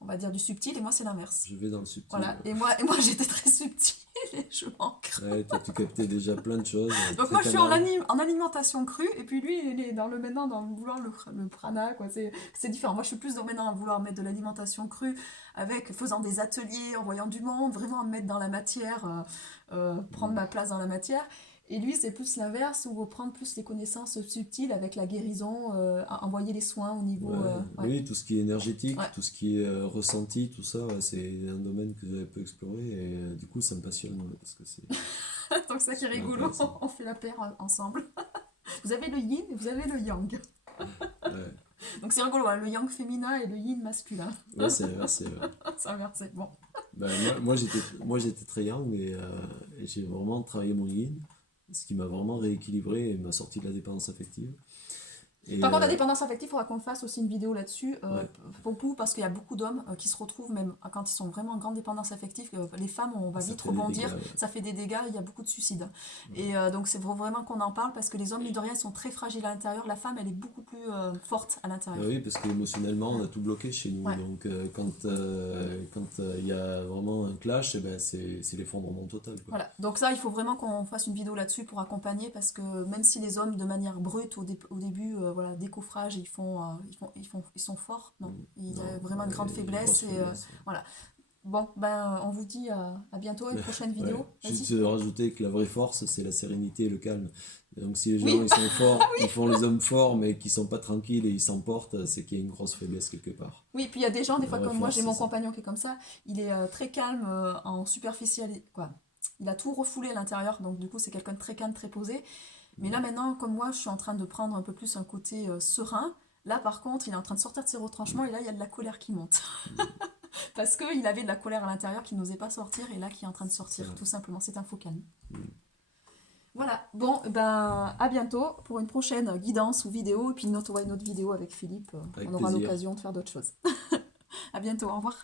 on va dire, du subtil, et moi c'est l'inverse. je vais dans le subtil. Voilà, et moi j'étais très subtile et je manque. Ouais, toi, tu captais déjà plein de choses, Donc très moi je suis canal. en alimentation crue et puis lui il est maintenant dans le vouloir le prana quoi. C'est différent. Moi je suis plus maintenant à vouloir mettre de l'alimentation crue avec faisant des ateliers, en voyant du monde, vraiment à me mettre dans la matière, prendre Mm. ma place dans la matière. Et lui c'est plus l'inverse où prendre plus les connaissances subtiles avec la guérison, envoyer les soins au niveau Ouais, ouais. oui, tout ce qui est énergétique, Ouais. tout ce qui est ressenti, tout ça, ouais, c'est un domaine que j'avais peu exploré et du coup, ça me passionne, ouais, parce que c'est Donc ça qui est super rigolo, intéressant. on fait la paire ensemble. Vous avez le yin et vous avez le yang. Ouais, Donc c'est rigolo, hein, le yang féminin et le yin masculin. ouais, c'est inversé, ouais. C'est inversé. Bon. Ben, moi, j'étais très yang et j'ai vraiment travaillé mon yin, ce qui m'a vraiment rééquilibré et m'a sorti de la dépendance affective. Et Par contre, la dépendance affective, il faudra qu'on fasse aussi une vidéo là-dessus, ouais, beaucoup, parce qu'il y a beaucoup d'hommes qui se retrouvent, même quand ils sont vraiment en grande dépendance affective, les femmes, on va ça vite fait des dégâts. rebondir, Ouais. ça fait des dégâts, il y a beaucoup de suicides. Ouais. Et donc, vraiment qu'on en parle, parce que les hommes, mine de rien, sont très fragiles à l'intérieur, la femme, elle est beaucoup plus forte à Ah l'intérieur. oui, parce qu'émotionnellement, on a tout bloqué chez nous. Ouais. Donc, quand il y a vraiment un clash, eh ben, c'est l'effondrement total, quoi. Voilà, donc ça, il faut vraiment qu'on fasse une vidéo là-dessus pour accompagner, parce que même si les hommes, de manière brute, au début, voilà, décoffrage, ils sont forts, non, Mm. il y a Non, vraiment une grande une grosse faiblesse, et faiblesse. voilà. Bon, ben, on vous dit à bientôt, une prochaine Ouais. vidéo, Juste vas-y. rajouter que la vraie force, c'est la sérénité et le calme. Donc, si les gens Oui, ils sont forts, ils font les hommes forts, mais qui sont pas tranquilles et ils s'emportent, c'est qu'il y a une grosse faiblesse quelque part. oui, puis il y a des gens, des La fois, vraie comme moi, force, j'ai c'est mon ça. compagnon qui est comme ça, il est très calme en superficialité, quoi. Il a tout refoulé à l'intérieur, donc du coup, c'est quelqu'un de très calme, très posé. Mais là, Mm. maintenant, comme moi, je suis en train de prendre un peu plus un côté serein. Là, par contre, il est en train de sortir de ses retranchements et là, il y a de la colère qui monte. Mm. Parce qu'il avait de la colère à l'intérieur qui n'osait pas sortir et là, qui est en train de C'est sortir, ça. tout simplement. C'est un faux calme. Mm. Voilà, bon, ben, à bientôt pour une prochaine guidance ou vidéo. Et puis, une autre vidéo avec Philippe. On Avec aura plaisir. l'occasion de faire d'autres choses. À bientôt, au revoir.